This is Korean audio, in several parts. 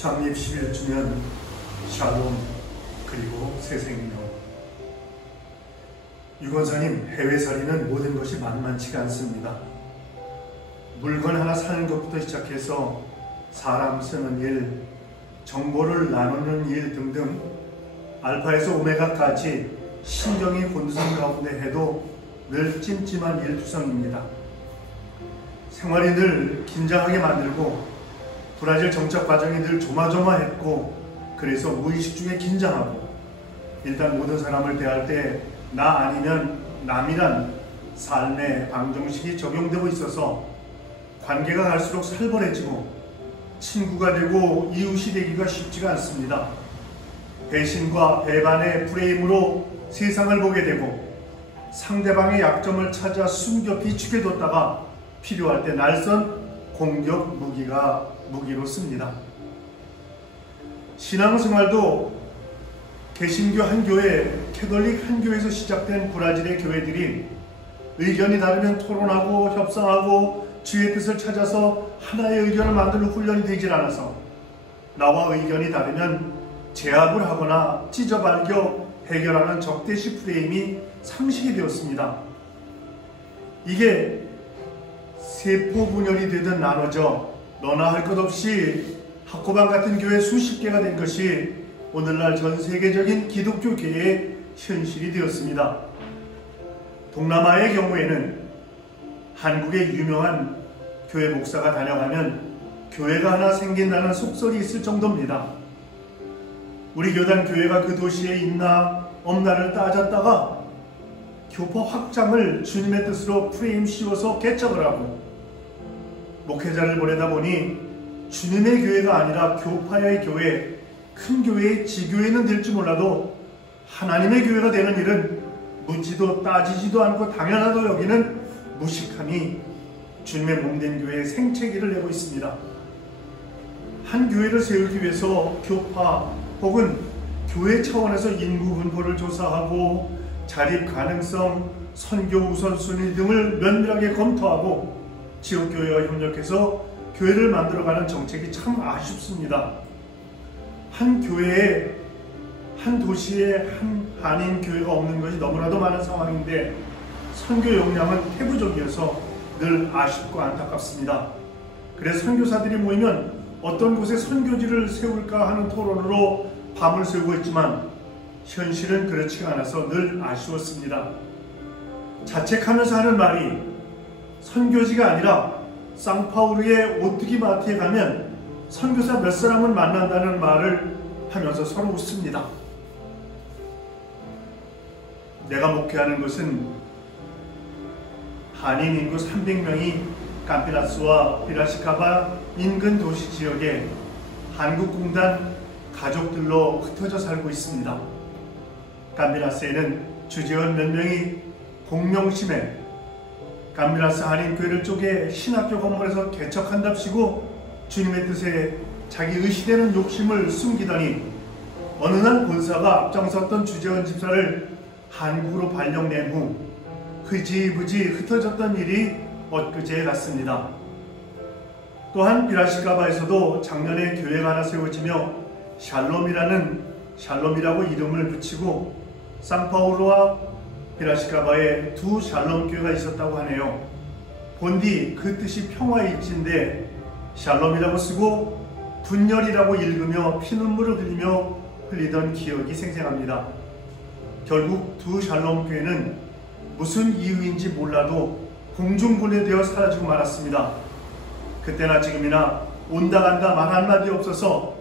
창립 11주년 샬롬 그리고 새 생명. 유건사님, 해외살이는 모든 것이 만만치가 않습니다. 물건 하나 사는 것부터 시작해서 사람 쓰는 일, 정보를 나누는 일 등등 알파에서 오메가까지 신경이 곤두선 가운데 해도 늘 찜찜한 일투성입니다. 생활이 늘 긴장하게 만들고 브라질 정착 과정이 늘 조마조마했고, 그래서 무의식 중에 긴장하고, 일단 모든 사람을 대할 때 나 아니면 남이란 삶의 방정식이 적용되고 있어서 관계가 갈수록 살벌해지고 친구가 되고 이웃이 되기가 쉽지가 않습니다. 배신과 배반의 프레임으로 세상을 보게 되고 상대방의 약점을 찾아 숨겨 비추게 뒀다가 필요할 때 날선 공격 무기로 씁니다. 신앙생활도 개신교 한 교회, 캐톨릭 한 교회에서 시작된 브라질의 교회들이 의견이 다르면 토론하고 협상하고 주의 뜻을 찾아서 하나의 의견을 만드는 훈련이 되질 않아서 나와 의견이 다르면 제압을 하거나 찢어발겨 해결하는 적대시 프레임이 상식이 되었습니다. 이게 세포 분열이 되듯 나눠져 너나 할 것 없이 학고방 같은 교회 수십 개가 된 것이 오늘날 전 세계적인 기독교계의 현실이 되었습니다. 동남아의 경우에는 한국의 유명한 교회 목사가 다녀가면 교회가 하나 생긴다는 속설이 있을 정도입니다. 우리 교단 교회가 그 도시에 있나 없나를 따졌다가 교파 확장을 주님의 뜻으로 프레임 씌워서 개척을 하고, 목회자를 보내다 보니 주님의 교회가 아니라 교파의 교회, 큰 교회의 지교회는 될지 몰라도 하나님의 교회가 되는 일은 묻지도 따지지도 않고 당연하도 여기는 무식함이 주님의 몸된 교회의 생채기를 내고 있습니다. 한 교회를 세우기 위해서 교파 혹은 교회 차원에서 인구 분포를 조사하고 자립 가능성, 선교 우선순위 등을 면밀하게 검토하고 지역교회와 협력해서 교회를 만들어가는 정책이 참 아쉽습니다. 한 교회에, 한 도시에 한 한인 교회가 없는 것이 너무나도 많은 상황인데 선교 역량은 태부적이어서 늘 아쉽고 안타깝습니다. 그래서 선교사들이 모이면 어떤 곳에 선교지를 세울까 하는 토론으로 밤을 새우고 있지만 현실은 그렇지가 않아서 늘 아쉬웠습니다. 자책하면서 하는 말이 선교지가 아니라 상파우르의 오뚜기 마트에 가면 선교사 몇 사람을 만난다는 말을 하면서 서로 웃습니다. 내가 목회하는 것은 한인 인구 300명이 캄피라스와 피라시카바 인근 도시 지역에 한국공단 가족들로 흩어져 살고 있습니다. 캄피라스에는 주재원 몇 명이 공명심에 캄피라스 한인교회를 쪼개 신학교 건물에서 개척한답시고 주님의 뜻에 자기 의시되는 욕심을 숨기더니 어느 날 본사가 앞장섰던 주재원 집사를 한국으로 발령낸 후 흐지부지 흩어졌던 일이 엊그제 같습니다. 또한 비라시카바에서도 작년에 교회가 하나 세워지며 샬롬이라고 이름을 붙이고 상파울루와 비라시카바에 두 샬롬 교회가 있었다고 하네요. 본디 그 뜻이 평화일지인데 샬롬이라고 쓰고 분열이라고 읽으며 피눈물을 흘리며 흘리던 기억이 생생합니다. 결국 두 샬롬 교회는 무슨 이유인지 몰라도 공중분해되어 사라지고 말았습니다. 그때나 지금이나 온다 간다 말 한마디 없어서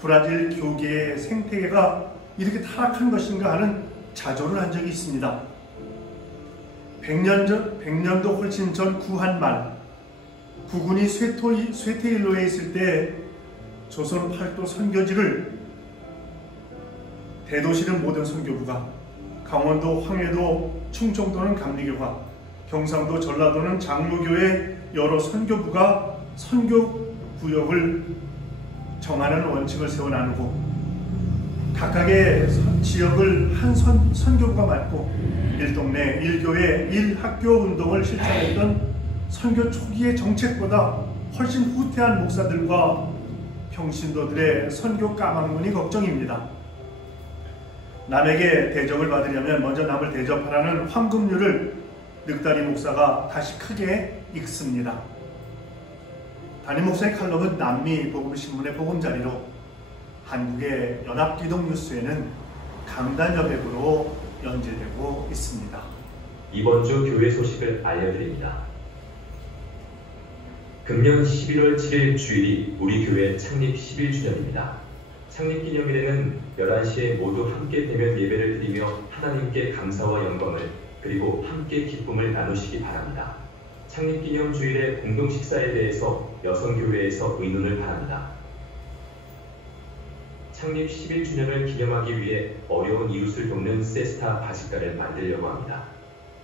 브라질 교계의 생태계가 이렇게 타락한 것인가 하는 자조를 한 적이 있습니다. 100년도 훨씬 전 구한말 구군이 쇠퇴일로에 있을 때 조선 팔도 선교지를 대도시는 모든 선교부가, 강원도 황해도 충청도는 감리교가, 경상도 전라도는 장로교회 여러 선교부가 선교구역을 정하는 원칙을 세워 나누고 각각의 지역을 한 선교부가 맡고 일동네, 일교회, 일학교 운동을 실천했던 선교 초기의 정책보다 훨씬 후퇴한 목사들과 평신도들의 선교 까막눈이 걱정입니다. 남에게 대접을 받으려면 먼저 남을 대접하라는 황금률을 늑다리 목사가 다시 크게 읽습니다. 담임 목사의 칼럼은 남미 복음신문의 보금자리로 한국의 연합기독뉴스에는 강단 여백으로 연재되고 있습니다. 이번 주 교회 소식을 알려드립니다. 금년 11월 7일 주일이 우리 교회 창립 11주년입니다. 창립기념일에는 11시에 모두 함께 대면 예배를 드리며 하나님께 감사와 영광을 그리고 함께 기쁨을 나누시기 바랍니다. 창립기념 주일의 공동식사에 대해서 여성교회에서 의논을 바랍니다. 창립 11주년을 기념하기 위해 어려운 이웃을 돕는 세스타 바짓가를 만들려고 합니다.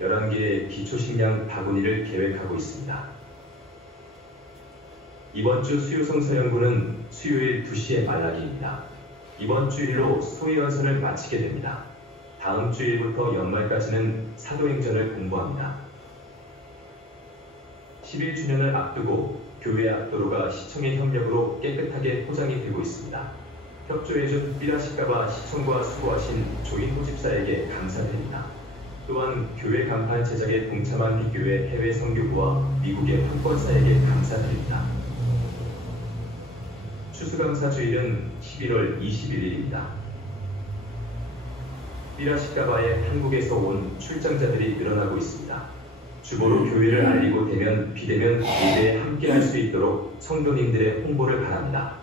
11개의 기초식량 바구니를 계획하고 있습니다. 이번 주 수요성서연구는 수요일 2시에 말라기입니다. 이번 주일로 소위원선을 마치게 됩니다. 다음 주일부터 연말까지는 사도행전을 공부합니다. 11주년을 앞두고 교회 앞도로가 시청의 협력으로 깨끗하게 포장이 되고 있습니다. 협조해준 삐라시카바 시청과 수고하신 조인호 집사에게 감사드립니다. 또한 교회 간판 제작에 동참한 미교회 해외 선교부와 미국의 판권사에게 감사드립니다. 추수감사주일은 11월 21일입니다. 삐라시카바에 한국에서 온 출장자들이 늘어나고 있습니다. 주보로 교회를 알리고 되면 비대면 예배에 함께할 수 있도록 성도님들의 홍보를 바랍니다.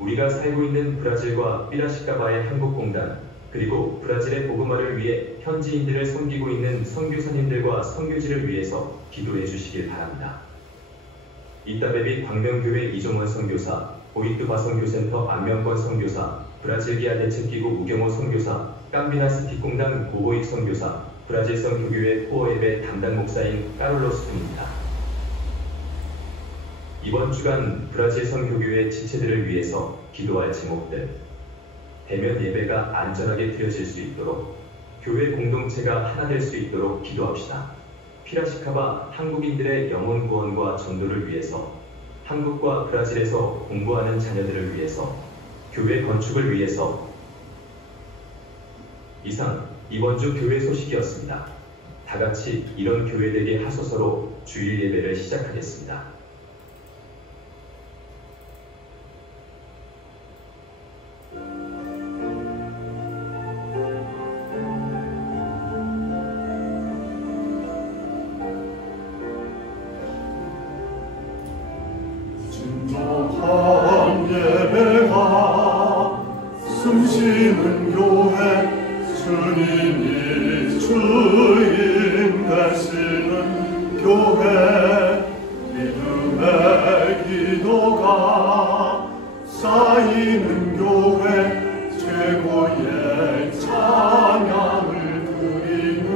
우리가 살고 있는 브라질과 삐라시카바의 한국공단 그리고 브라질의 복음화를 위해 현지인들을 섬기고 있는 선교사님들과 선교지를 위해서 기도해 주시길 바랍니다. 이따베비 광명교회 이종원 선교사, 보이투바 선교센터 안명권 선교사, 브라질기아 대책기구 우경호 선교사, 깜비나스 틱공단 고보익 선교사, 브라질 선교교회 포어앱의 담당 목사인 까를로스 군입니다. 이번 주간 브라질 선교교회 지체들을 위해서 기도할 제목들. 대면 예배가 안전하게 드려질 수 있도록, 교회 공동체가 하나 될 수 있도록 기도합시다. 피라시카바 한국인들의 영혼 구원과 전도를 위해서, 한국과 브라질에서 공부하는 자녀들을 위해서, 교회 건축을 위해서. 이상 이번 주 교회 소식이었습니다. 다 같이 이런 교회 되게 하소서로 주일 예배를 시작하겠습니다. 진정한 예배가 숨쉬는 교회 주님이 주인 되시는 교회 믿음의 기도가 쌓이는 교회 최고의 찬양을 드리는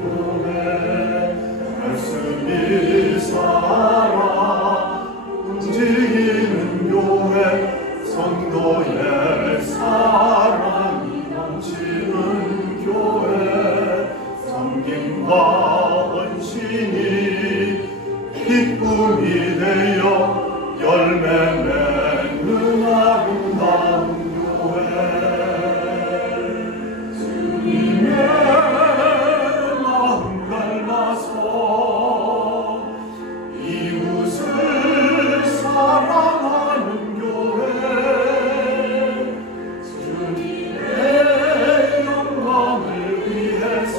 교회 말씀이 살아 움직이는 교회 성도의 사랑이 넘치는 교회 섬김과 헌신이 기쁨이 되어 열매 맺는 아름다운 교회 주님의 마음 닮아서 이웃을 사랑하는 교회 주님의 영광을 위해서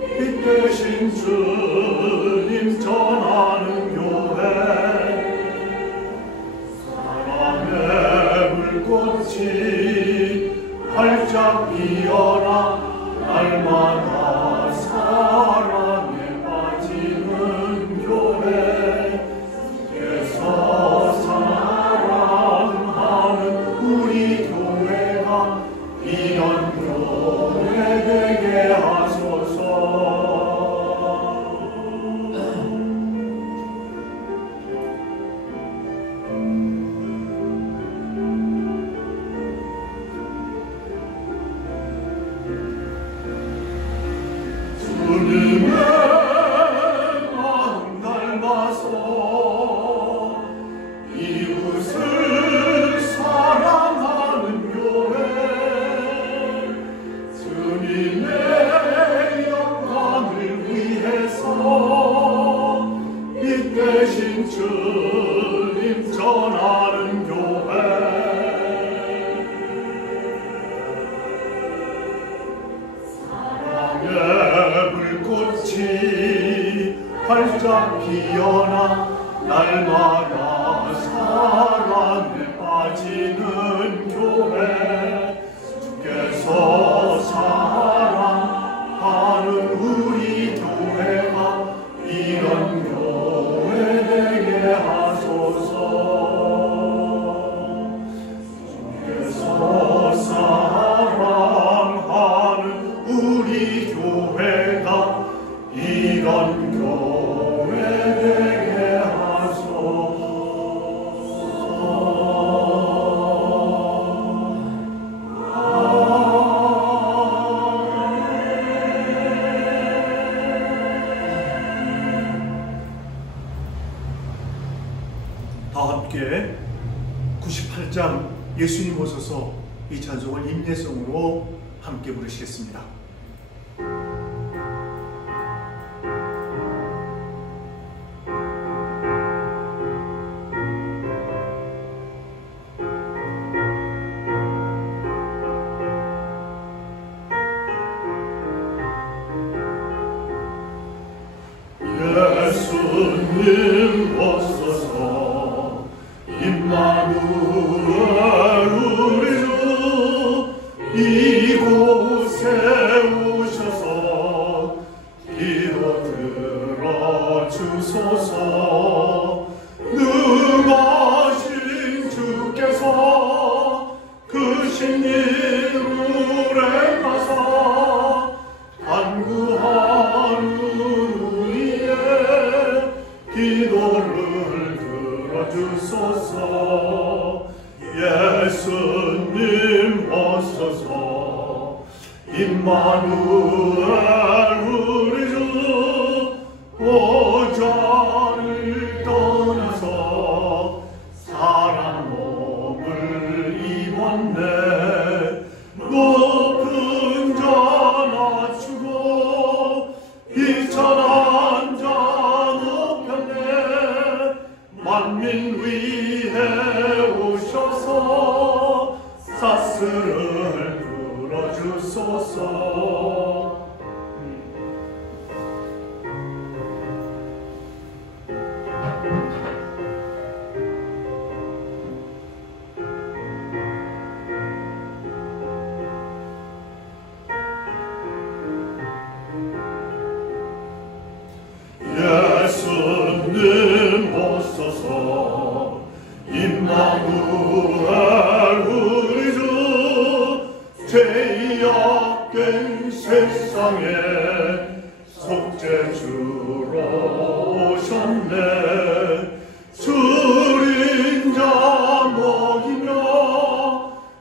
빛 대신 주님 전하는 교회 사랑의 불꽃이 활짝 피어나 날마다 사랑에 빠지는 교회 주께서 사랑하는 우리 교회가 이런 교회 되게 하소서. 주님의 마음 닮아서 꽃이 활짝 피어나 날마다 사랑에 빠지는 교회, 주께서 사랑하는 우리 교회가 이런 교회 되게 하소서. 주께서 사랑하는 우리 교회가 이런 교회 되게 하소서. 다 함께 98장 예수님 오소서 이 찬송을 임예성으로 함께 부르시겠습니다. 예수님 오소서 임마누엘 우리 주 이곳에 오셔서 기도 들어주소서. 능하신 주께서 그 신이루에 가서 간구하는 우리의 기도를 들어주소서. 예수님 오소서 임마누엘 우리 주 보좌를 떠나서 사람 몸을 입었네. 높은 자 낮추고 비천한 자 높였네. 만민 위해 오셔서 사슬을 풀어주소서. 예수님 오소서 임마누엘 우리 주 죄악된 세상에 속죄주로 오셨네. 줄인 자 먹이며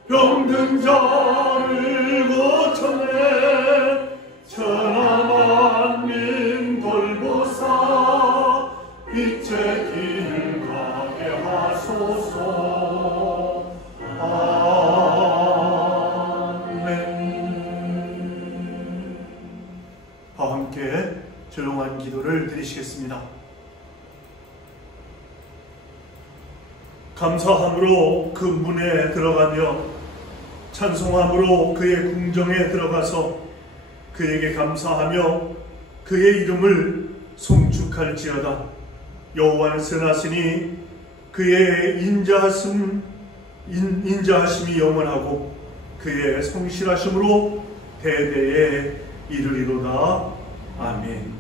병든 자를 고쳤네. 천하 만민 돌보사 빛의 길 가게 하소서. 아멘. 다 함께 조용한 기도를 드리시겠습니다. 감사함으로 그 문에 들어가며 찬송함으로 그의 궁정에 들어가서 그에게 감사하며 그의 이름을 송축할지어다. 여호와는 선하시니 그의 인자하심이 영원하고 그의 성실하심으로 대대에 이르리로다. 아멘.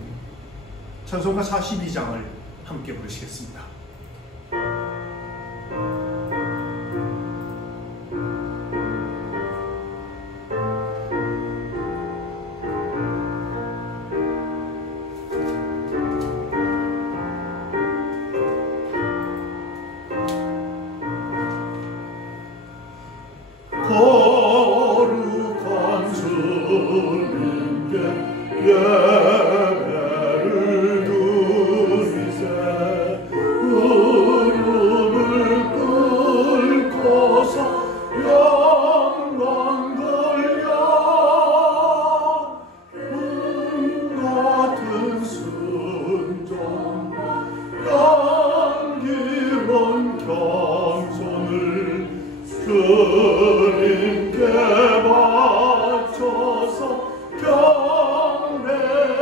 찬송가 42장을 함께 부르시겠습니다. 거룩한 주님께 예배를 드리세. 무릎을 꿇고서 영광 돌려 같은 순종 향기로운 겸손을 주님께 바쳐서 경배하세.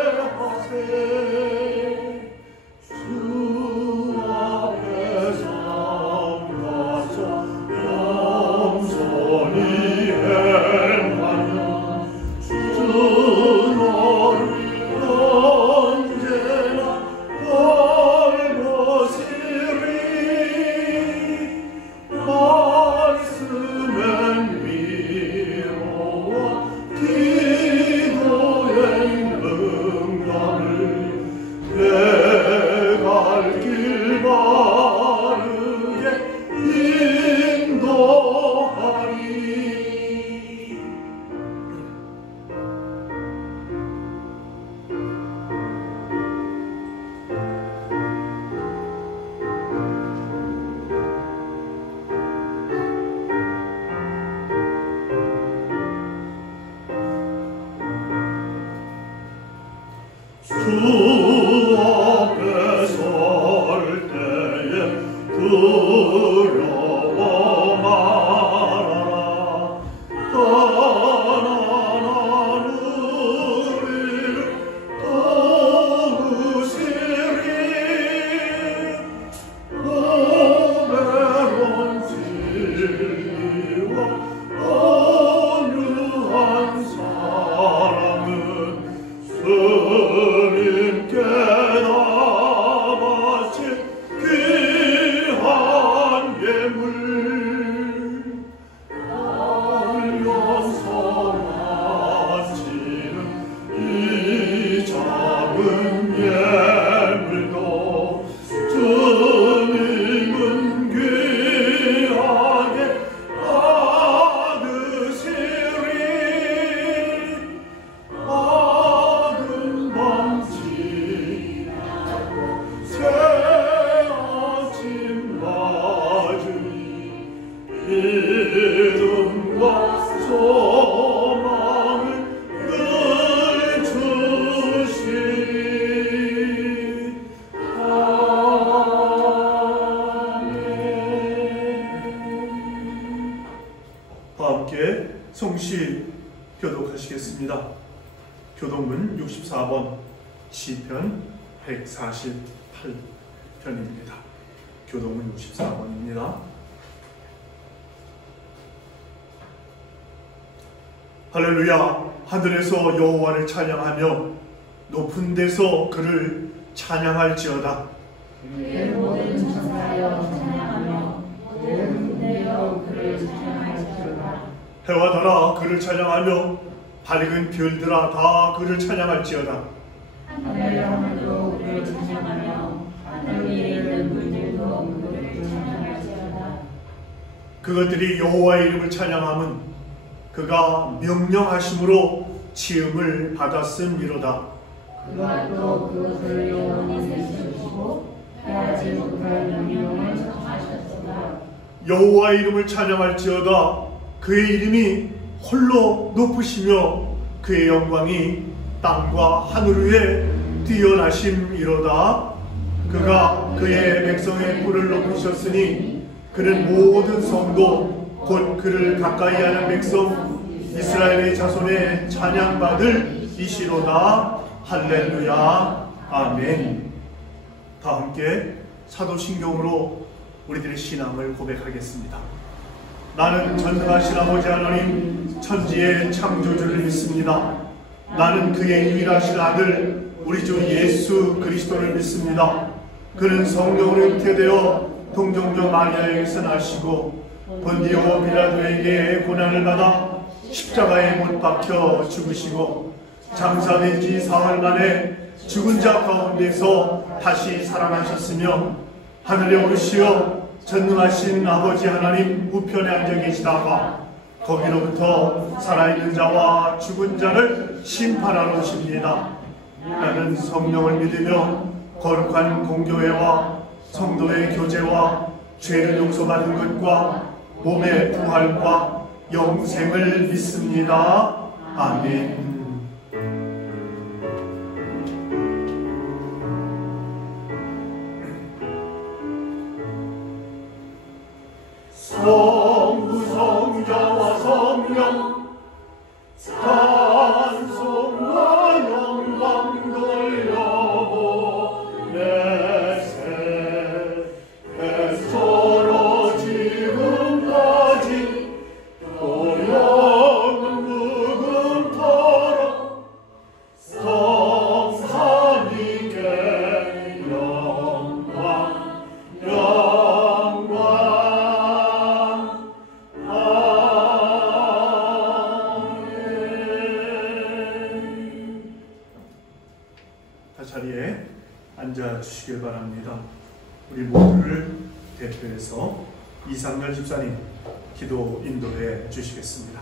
주 앞에 설 때에 두려워 말아라. 가난한 우리를 도우시리. 오베론 진리와 온유한 사랑은 주님께 다 바친 귀한 예물. 달려서 바치는 이 작은 예물도 주님은 귀하게 받으시리. 작은 밤지 새 아침 맞으니 믿음과 소망을 늘 주시리. 아멘. 함께 성시 교독하시겠습니다. 교독문 64번, 시편 148편입니다. 교독문 64번입니다. 할렐루야. 하늘에서 여호와를 찬양하며 높은 데서 그를 찬양할지어다. 내 모든 천사여 찬양하며 모든 군대여 그를 찬양할지어다. 해와 달아 그를 찬양하며 밝은 별들아 다 그를 찬양할지어다. 하늘 하늘도 그를 찬양하며 하늘 위에 있는 물들도 그를 찬양할지어다. 그것들이 여호와의 이름을 찬양함은 그가 명령하심으로 지음을 받았음이로다. 그가 또 그것을 영원히 세우시고 해하지 못할 명령을 정하셨도다. 여호와의 이름을 찬양할지어다. 그의 이름이 홀로 높으시며 그의 영광이 땅과 하늘 위에 뛰어나심이로다. 그가 그의 백성의 뿔을 높이셨으니 그는 모든 성도 곧 그를 가까이하는 백성 이스라엘의 자손의 찬양받을 이시로다. 할렐루야. 아멘. 다 함께 사도신경으로 우리들의 신앙을 고백하겠습니다. 나는 전능하신 아버지 하나님 천지의 창조주를 믿습니다. 나는 그의 유일하신 아들 우리 주 예수 그리스도를 믿습니다. 그는 성령으로 잉태되어 동정녀 마리아에게서 나시고 본디오 빌라도에게 고난을 받아 십자가에 못 박혀 죽으시고 장사된 지 사흘 만에 죽은 자 가운데서 다시 살아나셨으며 하늘에 오르시어 전능하신 아버지 하나님 우편에 앉아 계시다가 거기로부터 살아있는 자와 죽은 자를 심판하러 오십니다. 나는 성령을 믿으며 거룩한 공교회와 성도의 교제와 죄를 용서받는 것과 몸의 부활과 영생을 믿습니다. 아멘. 성부 성자와 성령 찬송과 영광 돌려보내세. 애써로 지금까지 또 영원 무금토록 성삼위께 영광 영광. 자리에 앉아주시길 바랍니다. 우리 모두를 대표해서 이상열 집사님 기도 인도해 주시겠습니다.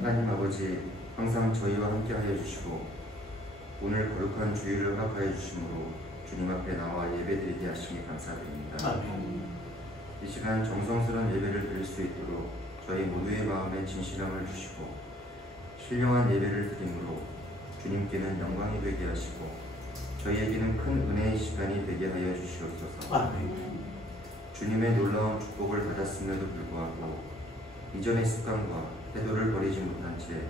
하나님 아버지, 항상 저희와 함께하여 주시고 오늘 거룩한 주일을 허락하여 주심으로 주님 앞에 나와 예배드리게 하시니 감사드립니다. 아멘. 이 시간 정성스러운 예배를 드릴 수 있도록 저희 모두의 마음에 진실함을 주시고 신령한 예배를 드림으로 주님께는 영광이 되게 하시고 저희에게는 큰 은혜의 시간이 되게 하여 주시옵소서. 아멘. 주님의 놀라운 축복을 받았음에도 불구하고 이전의 습관과 태도를 버리지 못한 채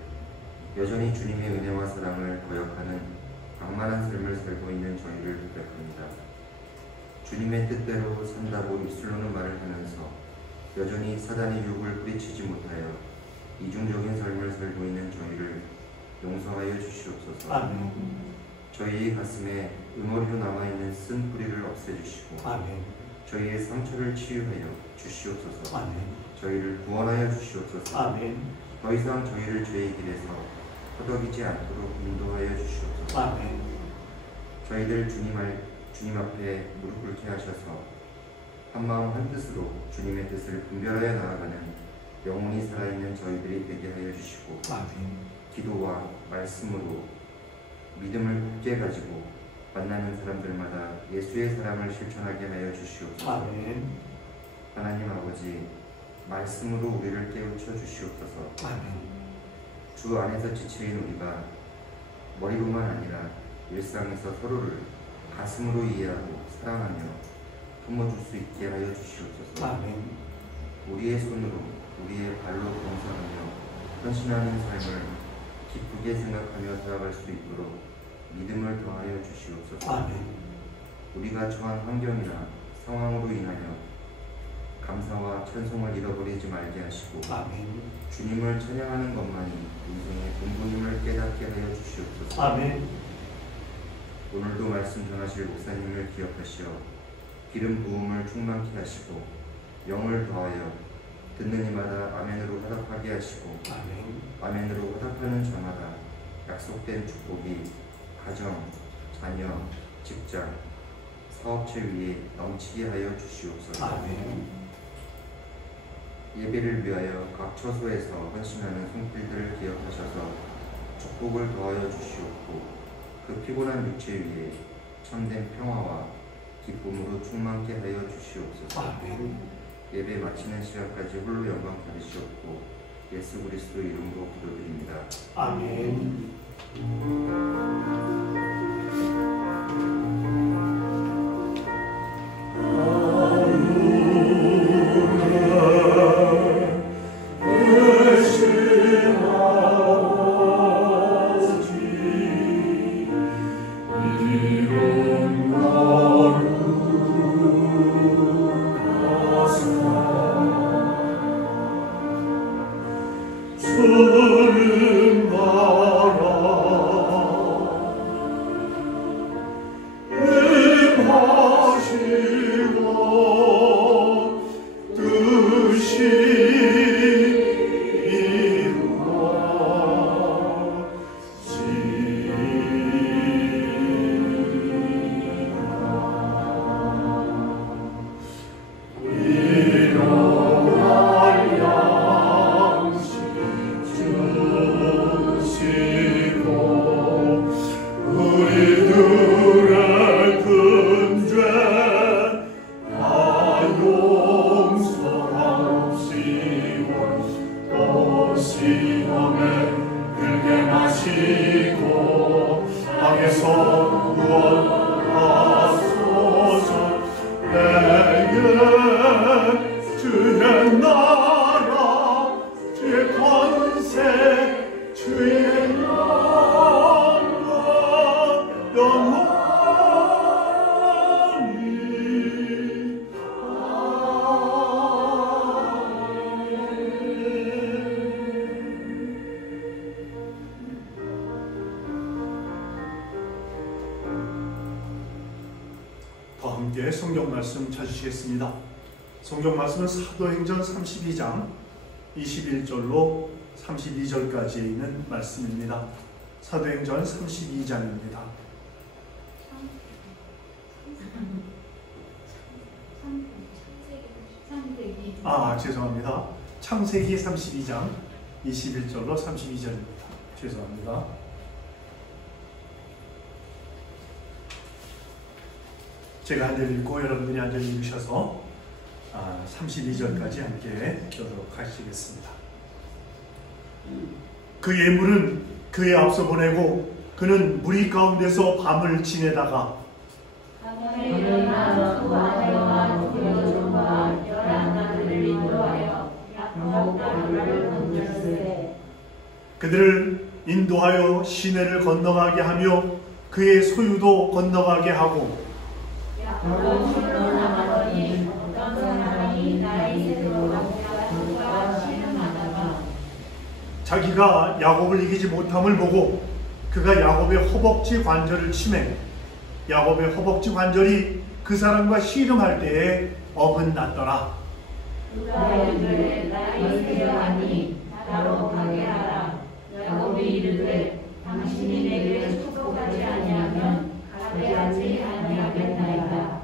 여전히 주님의 은혜와 사랑을 거역하는 악만한 삶을 살고 있는 저희를 고백합니다. 주님의 뜻대로 산다고 입술로는 말을 하면서 여전히 사단의 유혹을 뿌리치지 못하여 이중적인 삶을 살고 있는 저희를 용서하여 주시옵소서. 아멘. 저희의 가슴에 응어리로 남아있는 쓴 뿌리를 없애주시고 아멘. 저희의 상처를 치유하여 주시옵소서. 아멘. 저희를 구원하여 주시옵소서. 아멘. 더 이상 저희를 죄의 길에서 허덕이지 않도록 인도하여 주시옵소서. 아멘. 저희들 주님 앞에 무릎 꿇게 하셔서 한마음 한뜻으로 주님의 뜻을 분별하여 나아가는 영혼이 살아있는 저희들이 되게 하여 주시고 아멘. 기도와 말씀으로 믿음을 굳게 가지고 만나는 사람들마다 예수의 사랑을 실천하게 하여 주시옵소서. 아멘. 하나님 아버지, 말씀으로 우리를 깨우쳐 주시옵소서. 아멘. 주 안에서 지체인 우리가 머리로만 아니라 일상에서 서로를 가슴으로 이해하고 사랑하며 품어줄 수 있게 하여 주시옵소서. 아멘. 우리의 손으로 우리의 발로 봉사하며 헌신하는 삶을 기쁘게 생각하며 살아갈 수 있도록 믿음을 더하여 주시옵소서. 아멘. 우리가 처한 환경이나 상황으로 인하여 감사와 찬송을 잃어버리지 말게 하시고 아멘. 주님을 찬양하는 것만이 인생의 본분임을 깨닫게 하여 주시옵소서. 아멘. 오늘도 말씀 전하실 목사님을 기억하시어 기름 부음을 충만케 하시고 영을 더하여 듣는 이마다 아멘으로 화답하게 하시고 아멘. 아멘으로 화답하는 저마다 약속된 축복이 가정, 자녀, 직장, 사업체 위에 넘치게 하여 주시옵소서. 아멘. 예배를 위하여 각 처소에서 헌신하는 손길들을 기억하셔서 축복을 더하여 주시옵고 그 피곤한 육체 위에 참된 평화와 기쁨으로 충만케 하여 주시옵소서. 아멘. 예배 마치는 시간까지 홀로 영광 받으시옵고 예수 그리스도 이름으로 기도드립니다. 아멘. 함께 성경 말씀 찾으시겠습니다. 성경 말씀은 사도행전 32장 21절로 32절까지에 있는 말씀입니다. 사도행전 32장입니다. 죄송합니다. 창세기 32장 21절로 32절입니다. 죄송합니다. 제가 한 절 읽고 여러분들이 한 절 읽으셔서 32절까지 함께 읽도록 하시겠습니다. 그 예물은 그의 앞서 보내고 그는 무리 가운데서 밤을 지내다가 하늘에 일어나 두 아내와 두 여종과 11아들을 인도하여 약속다리를 건널세. 그들을 인도하여 시내를 건너가게 하며 그의 소유도 건너가게 하고 야곱은 나가더니 어떤 사람이 나의 새로 야곱과 씨름하다가 자기가 야곱을 이기지 못함을 보고 그가 야곱의 허벅지 관절을 치매 야곱의 허벅지 관절이 그 사람과 씨름할 때에 어긋났더라. 그가 이르되 나의 새로 하니 나로 가게 하라. 야곱이 이르되 당신이 내게 축복하지 아니하면 가게 하지 아니하겠나이다.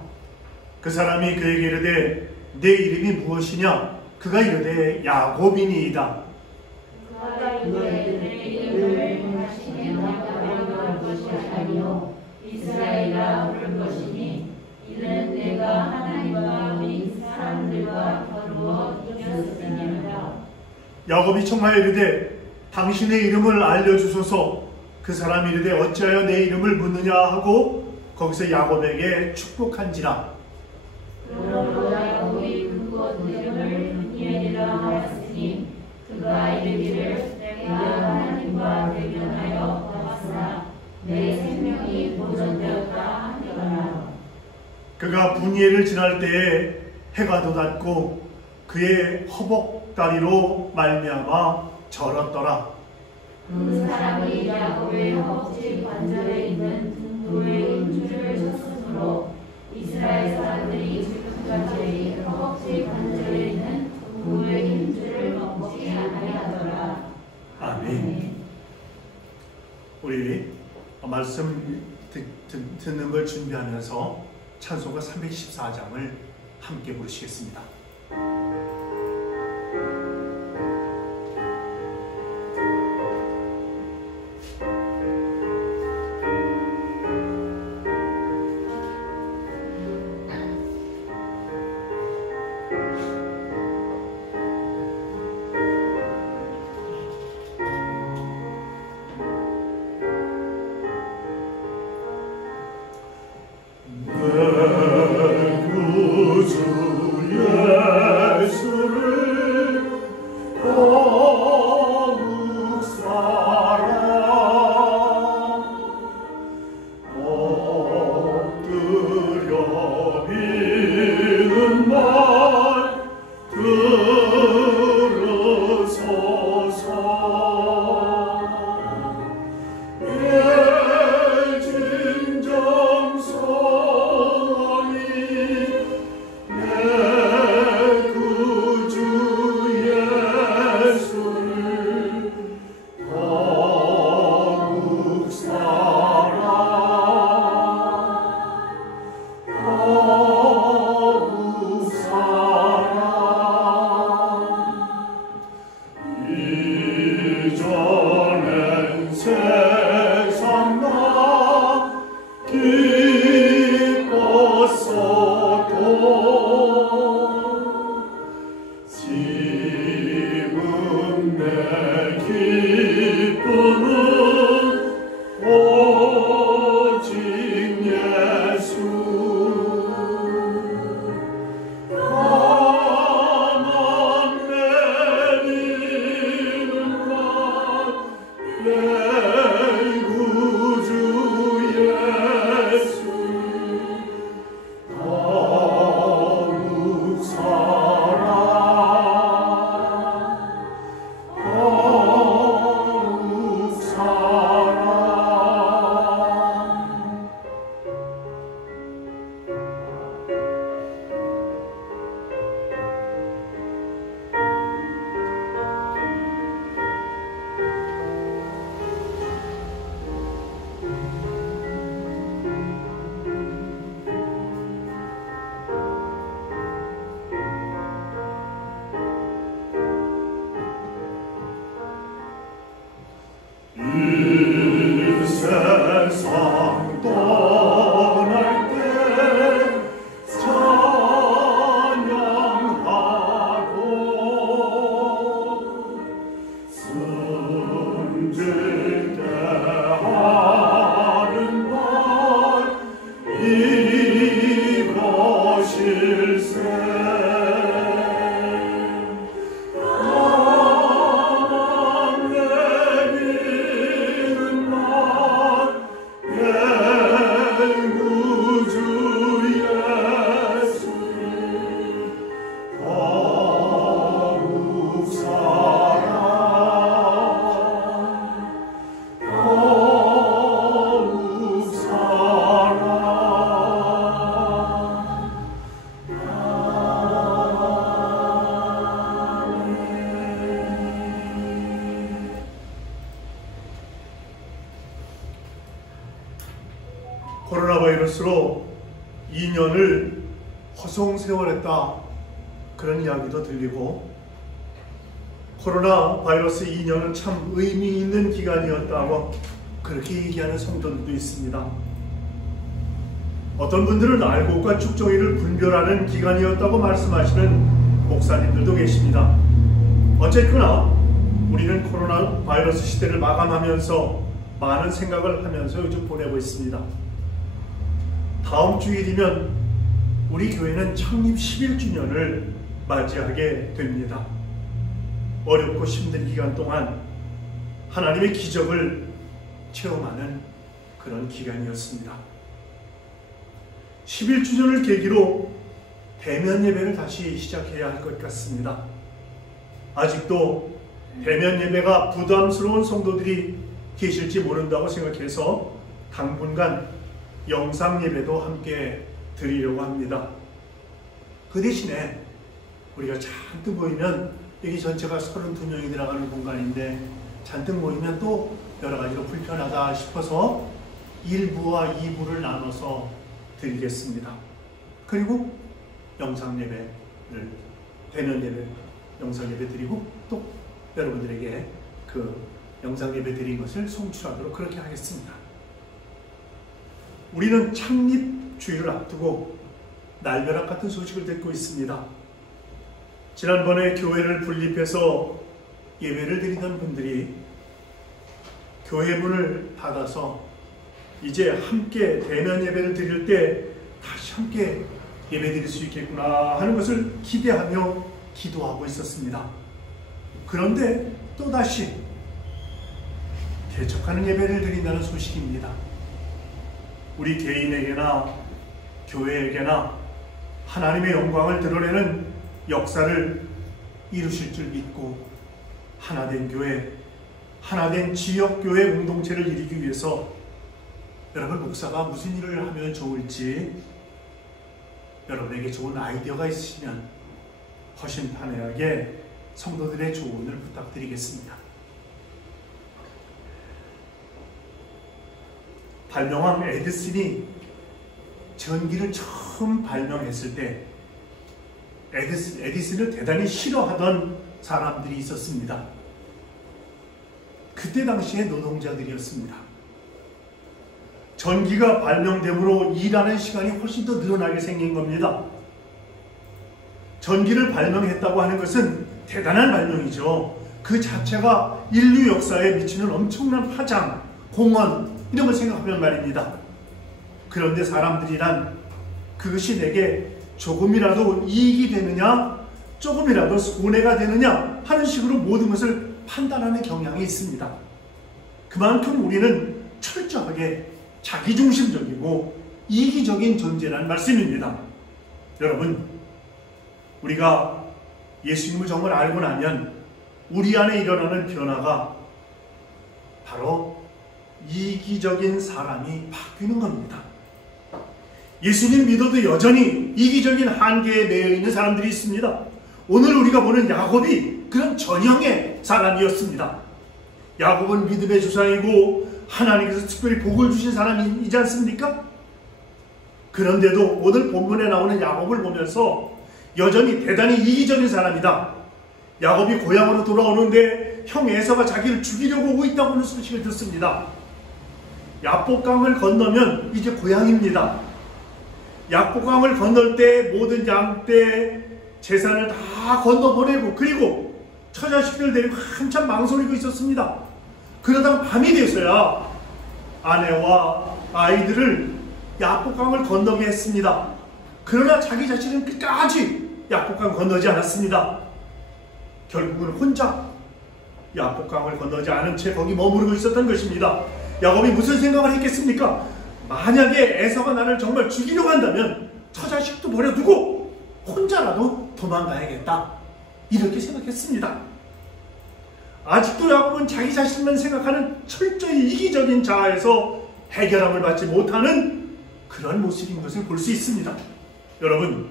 그 사람이 그에게 이르되 내 이름이 무엇이냐? 그가 이르되 야곱이니이다. 그가 이르되 내 이름을 당신의 야곱이라고 할 것이 아니요 이스라엘이라 부를 것이니 이는 내가 하나님과 우리 사람들과 겨루어 이겼음이니라. 야곱이 청하여 이르되 당신의 이름을 알려주소서. 그 사람이 이르되 어찌하여 내 이름을 묻느냐 하고 거기서 야곱에게 축복한지라. 그러므로 야곱이 그곳 이름을 분이엘이라 하였으니 그가 이르기를 내가 하나님과 대면하여 왔으나 내 생명이 보존되었다 하니라. 그가 분이엘을 지날 때에 해가 돋았고 그의 허벅다리로 말미암아 절었더라. 그 사람이 야곱의 허벅지 관절에 있는 등불의 힘줄을 쳤으므로 이스라엘 사람들이 지금까지 허벅지 관절에 있는 등불의 힘줄을 먹지 아니하더라. 아멘. 우리 말씀 듣는 걸 준비하면서 찬송가 314장을 함께 부르시겠습니다. 이 세상 떠날 때 코로나 바이러스로 2년을 허송세월했다, 그런 이야기도 들리고, 코로나 바이러스 2년은 참 의미 있는 기간이었다고 그렇게 얘기하는 성도들도 있습니다. 어떤 분들은 알곡과 쭉정이를 분별하는 기간이었다고 말씀하시는 목사님들도 계십니다. 어쨌거나 우리는 코로나 바이러스 시대를 마감하면서 많은 생각을 하면서 요즘 보내고 있습니다. 다음 주일이면 우리 교회는 창립 11주년을 맞이하게 됩니다. 어렵고 힘든 기간 동안 하나님의 기적을 체험하는 그런 기간이었습니다. 11주년을 계기로 대면 예배를 다시 시작해야 할 것 같습니다. 아직도 대면 예배가 부담스러운 성도들이 계실지 모른다고 생각해서 당분간 영상 예배도 함께 드리려고 합니다. 그 대신에 우리가 잔뜩 모이면, 여기 전체가 32명이 들어가는 공간인데 잔뜩 모이면 또 여러 가지로 불편하다 싶어서 1부와 2부를 나눠서 드리겠습니다. 그리고 영상 예배를, 대면 예배, 영상 예배 드리고 또 여러분들에게 그 영상 예배 드린 것을 송출하도록 그렇게 하겠습니다. 우리는 창립 주일을 앞두고 날벼락 같은 소식을 듣고 있습니다. 지난번에 교회를 분립해서 예배를 드리던 분들이 교회 문을 닫아서 이제 함께 대면 예배를 드릴 때 다시 함께 예배 드릴 수 있겠구나 하는 것을 기대하며 기도하고 있었습니다. 그런데 또다시 개척하는 예배를 드린다는 소식입니다. 우리 개인에게나 교회에게나 하나님의 영광을 드러내는 역사를 이루실 줄 믿고 하나된 교회, 하나된 지역교회 공동체를 이루기 위해서 여러분, 목사가 무슨 일을 하면 좋을지 여러분에게 좋은 아이디어가 있으시면 허심탄회하게 성도들의 조언을 부탁드리겠습니다. 발명왕 에디슨이 전기를 처음 발명했을 때 에디슨을 대단히 싫어하던 사람들이 있었습니다. 그때 당시의 노동자들이었습니다. 전기가 발명됨으로 일하는 시간이 훨씬 더 늘어나게 생긴 겁니다. 전기를 발명했다고 하는 것은 대단한 발명이죠. 그 자체가 인류 역사에 미치는 엄청난 화장, 공헌, 이런 걸 생각하면 말입니다. 그런데 사람들이란 그것이 내게 조금이라도 이익이 되느냐, 조금이라도 손해가 되느냐 하는 식으로 모든 것을 판단하는 경향이 있습니다. 그만큼 우리는 철저하게 자기중심적이고 이기적인 존재라는 말씀입니다. 여러분, 우리가 예수님을 정말 알고 나면 우리 안에 일어나는 변화가 바로 이기적인 사람이 바뀌는 겁니다. 예수님 믿어도 여전히 이기적인 한계에 매여 있는 사람들이 있습니다. 오늘 우리가 보는 야곱이 그런 전형의 사람이었습니다. 야곱은 믿음의 조상이고 하나님께서 특별히 복을 주신 사람이지 않습니까? 그런데도 오늘 본문에 나오는 야곱을 보면서 여전히 대단히 이기적인 사람이다. 야곱이 고향으로 돌아오는데 형 에서가 자기를 죽이려고 오고 있다고 하는 소식을 듣습니다. 야복강을 건너면 이제 고향입니다. 야복강을 건널 때 모든 양떼 재산을 다 건너보내고, 그리고 처자식들 데리고 한참 망설이고 있었습니다. 그러다가 밤이 돼서야 아내와 아이들을 야복강을 건너게 했습니다. 그러나 자기 자신은 끝까지 야복강 건너지 않았습니다. 결국은 혼자 야복강을 건너지 않은 채 거기 머무르고 있었던 것입니다. 야곱이 무슨 생각을 했겠습니까? 만약에 에서가 나를 정말 죽이려고 한다면 처자식도 버려두고 혼자라도 도망가야겠다, 이렇게 생각했습니다. 아직도 야곱은 자기 자신만 생각하는 철저히 이기적인 자아에서 해결함을 받지 못하는 그런 모습인 것을 볼 수 있습니다. 여러분,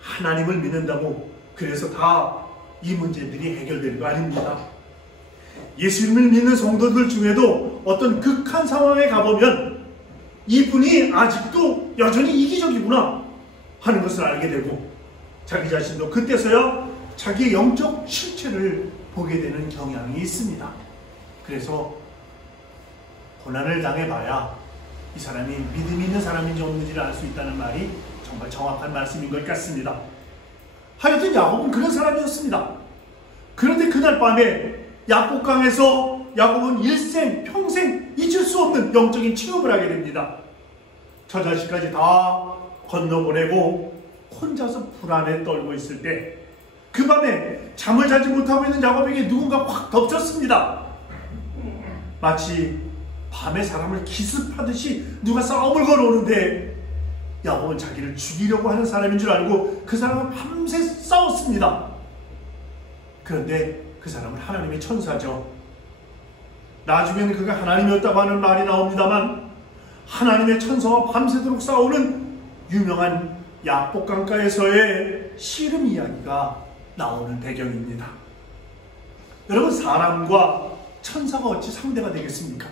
하나님을 믿는다고 그래서 다 이 문제들이 해결될 거 아닙니다. 예수님을 믿는 성도들 중에도 어떤 극한 상황에 가보면 이분이 아직도 여전히 이기적이구나 하는 것을 알게 되고, 자기 자신도 그때서야 자기의 영적 실체를 보게 되는 경향이 있습니다. 그래서 고난을 당해봐야 이 사람이 믿음이 있는 사람인지 없는지를 알 수 있다는 말이 정말 정확한 말씀인 것 같습니다. 하여튼 야곱은 그런 사람이었습니다. 그런데 그날 밤에 야복강에서 야곱은 일생 평생 잊을 수 없는 영적인 체험을 하게 됩니다. 처자식까지 다 건너보내고 혼자서 불안에 떨고 있을 때, 그 밤에 잠을 자지 못하고 있는 야곱에게 누군가 확 덮쳤습니다. 마치 밤에 사람을 기습하듯이 누가 싸움을 걸어오는데, 야곱은 자기를 죽이려고 하는 사람인 줄 알고 그 사람은 밤새 싸웠습니다. 그런데 그 사람은 하나님의 천사죠. 나중에는 그가 하나님이었다고 하는 말이 나옵니다만, 하나님의 천사와 밤새도록 싸우는 유명한 야복강가에서의 씨름 이야기가 나오는 배경입니다. 여러분, 사람과 천사가 어찌 상대가 되겠습니까?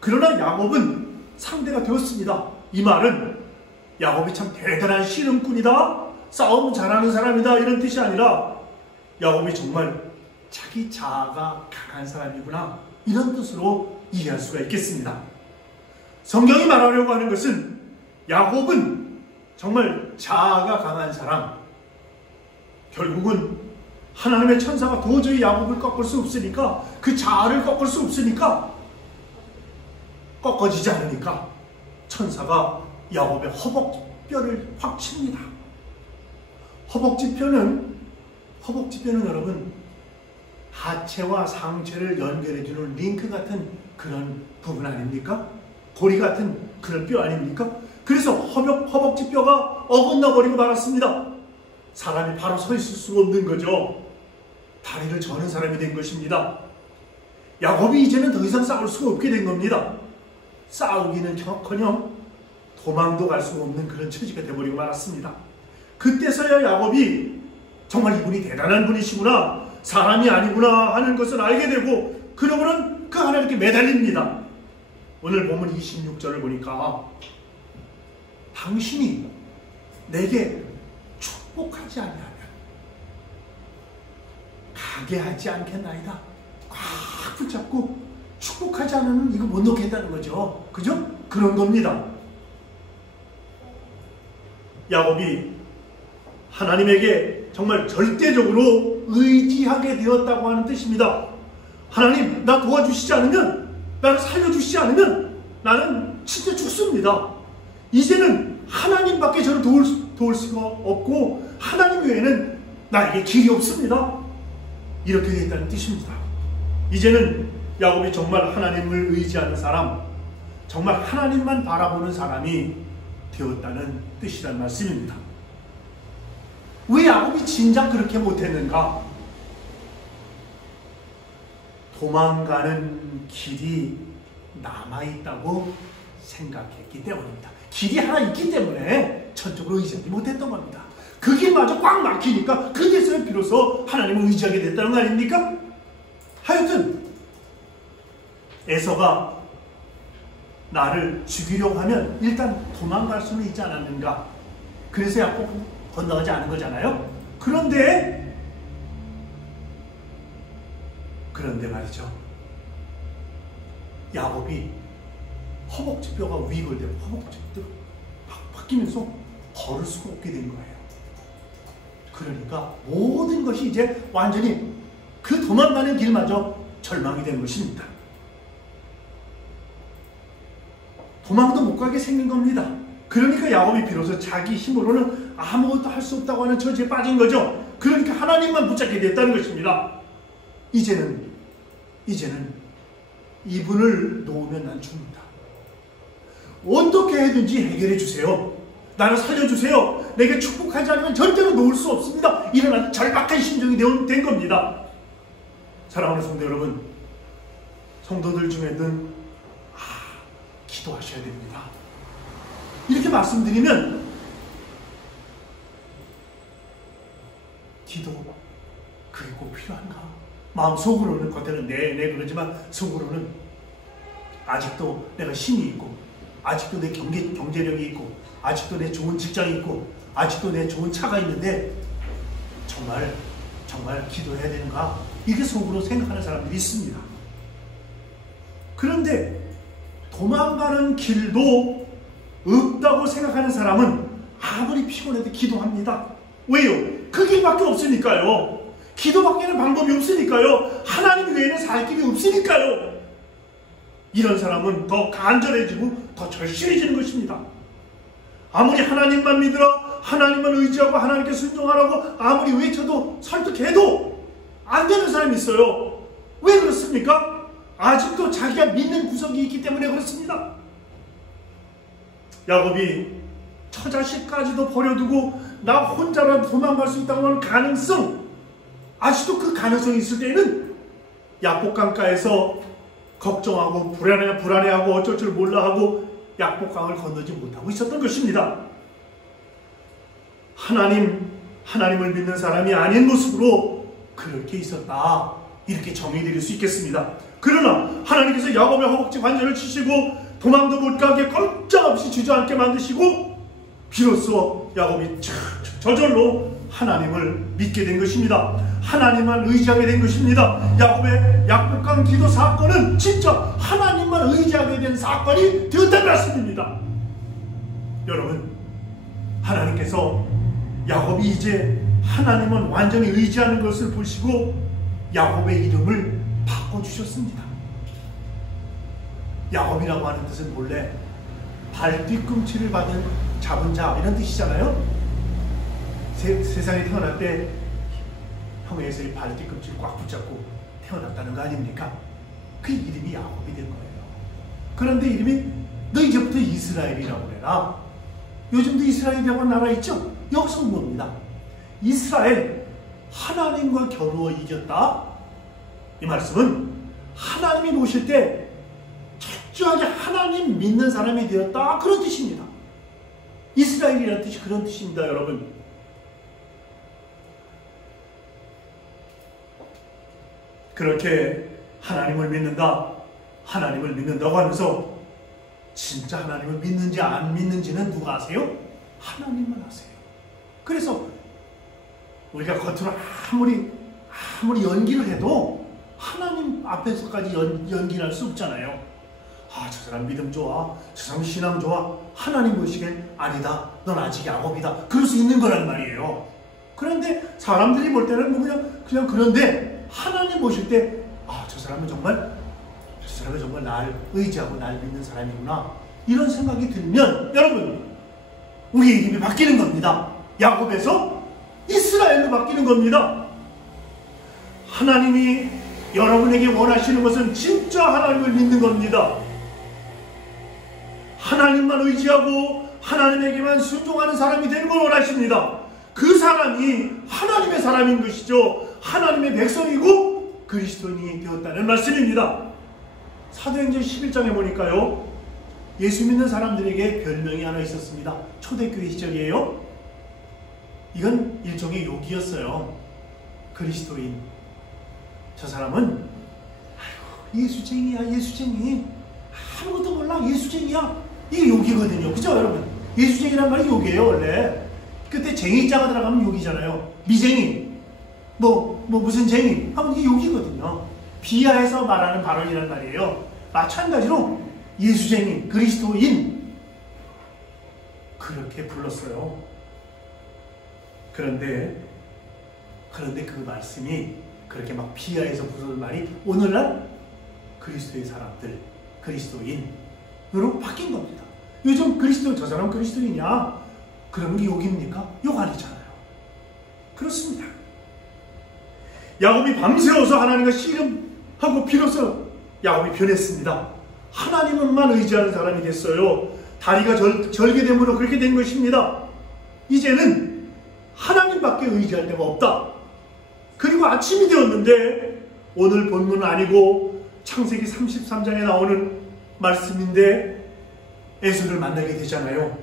그러나 야곱은 상대가 되었습니다. 이 말은 야곱이 참 대단한 씨름꾼이다, 싸움 잘하는 사람이다, 이런 뜻이 아니라 야곱이 정말 자기 자아가 강한 사람이구나, 이런 뜻으로 이해할 수가 있겠습니다. 성경이 말하려고 하는 것은 야곱은 정말 자아가 강한 사람, 결국은 하나님의 천사가 도저히 야곱을 꺾을 수 없으니까, 그 자아를 꺾을 수 없으니까, 꺾어지지 않으니까 천사가 야곱의 허벅지뼈를 확 칩니다. 허벅지뼈는 여러분, 하체와 상체를 연결해주는 링크 같은 그런 부분 아닙니까? 고리 같은 그런 뼈 아닙니까? 그래서 허벅지뼈가 어긋나 버리고 말았습니다. 사람이 바로 서 있을 수가 없는 거죠. 다리를 저는 사람이 된 것입니다. 야곱이 이제는 더 이상 싸울 수가 없게 된 겁니다. 싸우기는커녕 도망도 갈 수가 없는 그런 처지가 되어버리고 말았습니다. 그때서야 야곱이 정말 이분이 대단한 분이시구나, 사람이 아니구나 하는 것을 알게 되고, 그러고는 그 하나님께 매달립니다. 오늘 본문 26절을 보니까, 당신이 내게 축복하지 아니하면 가게 하지 않겠나이다. 꽉 붙잡고 축복하지 않으면 이거 못 놓겠다는 거죠. 그죠? 그런 겁니다. 야곱이 하나님에게 정말 절대적으로 의지하게 되었다고 하는 뜻입니다. 하나님, 나 도와주시지 않으면, 나를 살려주시지 않으면 나는 진짜 죽습니다. 이제는 하나님밖에 저를 도울 수가 없고 하나님 외에는 나에게 길이 없습니다. 이렇게 되었다는 뜻입니다. 이제는 야곱이 정말 하나님을 의지하는 사람, 정말 하나님만 바라보는 사람이 되었다는 뜻이란 말씀입니다. 왜 야곱이 진작 그렇게 못했는가? 도망가는 길이 남아있다고 생각했기 때문입니다. 길이 하나 있기 때문에 전적으로 의지하지 못했던 겁니다. 그 길마저 꽉 막히니까 그제서야 비로소 하나님을 의지하게 됐다는 거 아닙니까? 하여튼 에서가 나를 죽이려고 하면 일단 도망갈 수는 있지 않았는가? 그래서 야곱은 건너가지 않은 거잖아요. 그런데 말이죠, 야곱이 허벅지뼈가 위골되고 허벅지뼈가 막 바뀌면서 걸을 수가 없게 된 거예요. 그러니까 모든 것이 이제 완전히 그 도망가는 길마저 절망이 된 것입니다. 도망도 못 가게 생긴 겁니다. 그러니까 야곱이 비로소 자기 힘으로는 아무것도 할 수 없다고 하는 처지에 빠진 거죠. 그러니까 하나님만 붙잡게 됐다는 것입니다. 이제는 이분을 놓으면 난 죽는다. 어떻게 해든지 해결해 주세요. 나를 살려주세요. 내게 축복하지 않으면 절대로 놓을 수 없습니다. 이런 절박한 심정이 된 겁니다. 사랑하는 성도 여러분, 성도들 중에는 기도하셔야 됩니다. 이렇게 말씀드리면 기도, 그게 꼭 필요한가? 마음속으로는, 겉에는 네 그러지만 속으로는 아직도 내가 힘이 있고 아직도 내 경제력이 있고, 아직도 내 좋은 직장이 있고, 아직도 내 좋은 차가 있는데 정말 기도해야 되는가? 이렇게 속으로 생각하는 사람들이 있습니다. 그런데 도망가는 길도 없다고 생각하는 사람은 아무리 피곤해도 기도합니다. 왜요? 그 길밖에 없으니까요. 기도밖에는 방법이 없으니까요. 하나님 외에는 살 길이 없으니까요. 이런 사람은 더 간절해지고 더 절실해지는 것입니다. 아무리 하나님만 믿으라, 하나님만 의지하고 하나님께 순종하라고 아무리 외쳐도 설득해도 안 되는 사람이 있어요. 왜 그렇습니까? 아직도 자기가 믿는 구석이 있기 때문에 그렇습니다. 야곱이 처자식까지도 버려두고 나 혼자라도 도망갈 수 있다고 하는 가능성, 아직도 그 가능성이 있을 때는 약복강가에서 걱정하고 불안해하고 어쩔 줄 몰라 하고 약복강을 건너지 못하고 있었던 것입니다. 하나님을 믿는 사람이 아닌 모습으로 그렇게 있었다, 이렇게 정의드릴 수 있겠습니다. 그러나 하나님께서 야곱의 허벅지 관절을 치시고 도망도 못 가게 꼼짝없이 주저앉게 만드시고 비로소 야곱이 저절로 하나님을 믿게 된 것입니다. 하나님만 의지하게 된 것입니다. 야곱의 약복강 기도 사건은 진짜 하나님만 의지하게 된 사건이 되었다는 말씀입니다. 여러분, 하나님께서 야곱이 이제 하나님은 완전히 의지하는 것을 보시고 야곱의 이름을 바꿔주셨습니다. 야곱이라고 하는 뜻은 본래 발뒤꿈치를 잡은 자, 이런 뜻이잖아요. 세상에 태어날 때 형의 에서의 발뒤꿈치를 꽉 붙잡고 태어났다는 거 아닙니까? 그 이름이 야곱이 된 거예요. 그런데 이름이 너 이제부터 이스라엘이라고 해라. 요즘도 이스라엘이라고 하는 나라 있죠? 여기서 온 겁니다. 이스라엘, 하나님과 겨루어 이겼다. 이 말씀은 하나님이 보실 때 철저하게 하나님 믿는 사람이 되었다, 그런 뜻입니다. 이스라엘이라는 뜻이 그런 뜻입니다, 여러분. 그렇게 하나님을 믿는다고 하면서 진짜 하나님을 믿는지 안 믿는지는 누가 아세요? 하나님만 아세요. 그래서 우리가 겉으로 아무리 연기를 해도 하나님 앞에서까지 연기를 할 수 없잖아요. 저 사람 믿음 좋아, 저 사람 신앙 좋아. 하나님 보시기엔 아니다, 넌 아직 야곱이다, 그럴 수 있는 거란 말이에요. 그런데 사람들이 볼 때는 뭐 그냥 그런데 하나님 보실 때 저 사람은 정말 날 의지하고 날 믿는 사람이구나, 이런 생각이 들면 여러분, 우리의 이름이 바뀌는 겁니다. 야곱에서 이스라엘로 바뀌는 겁니다. 하나님이 여러분에게 원하시는 것은 진짜 하나님을 믿는 겁니다. 하나님만 의지하고 하나님에게만 순종하는 사람이 되는 걸 원하십니다. 그 사람이 하나님의 사람인 것이죠. 하나님의 백성이고 그리스도인이 되었다는 말씀입니다. 사도행전 11장에 보니까요, 예수 믿는 사람들에게 별명이 하나 있었습니다. 초대교회 시절이에요. 이건 일종의 욕이었어요. 그리스도인. 저 사람은 예수쟁이야, 예수쟁이. 아무것도 몰라, 예수쟁이야. 이게 욕이거든요. 그죠, 여러분? 예수쟁이란 말이 욕이에요, 원래. 그때 쟁이자가 들어가면 욕이잖아요. 미쟁이, 무슨 쟁이 하면 이게 욕이거든요. 비하해서 말하는 발언이란 말이에요. 마찬가지로 예수쟁이, 그리스도인, 그렇게 불렀어요. 그런데 그 말씀이 그렇게 막 비하해서 부르는 말이 오늘날 그리스도의 사람들, 그리스도인으로 바뀐 겁니다. 요즘 저 사람 그리스도인이야, 그러면 이게 욕입니까? 욕 아니잖아요. 그렇습니다. 야곱이 밤새워서 하나님과 씨름하고 비로소 야곱이 변했습니다. 하나님만 의지하는 사람이 됐어요. 다리가 절개됨으로 그렇게 된 것입니다. 이제는 하나님밖에 의지할 데가 없다. 그리고 아침이 되었는데, 오늘 본문은 아니고 창세기 33장에 나오는 말씀인데, 에서를 만나게 되잖아요.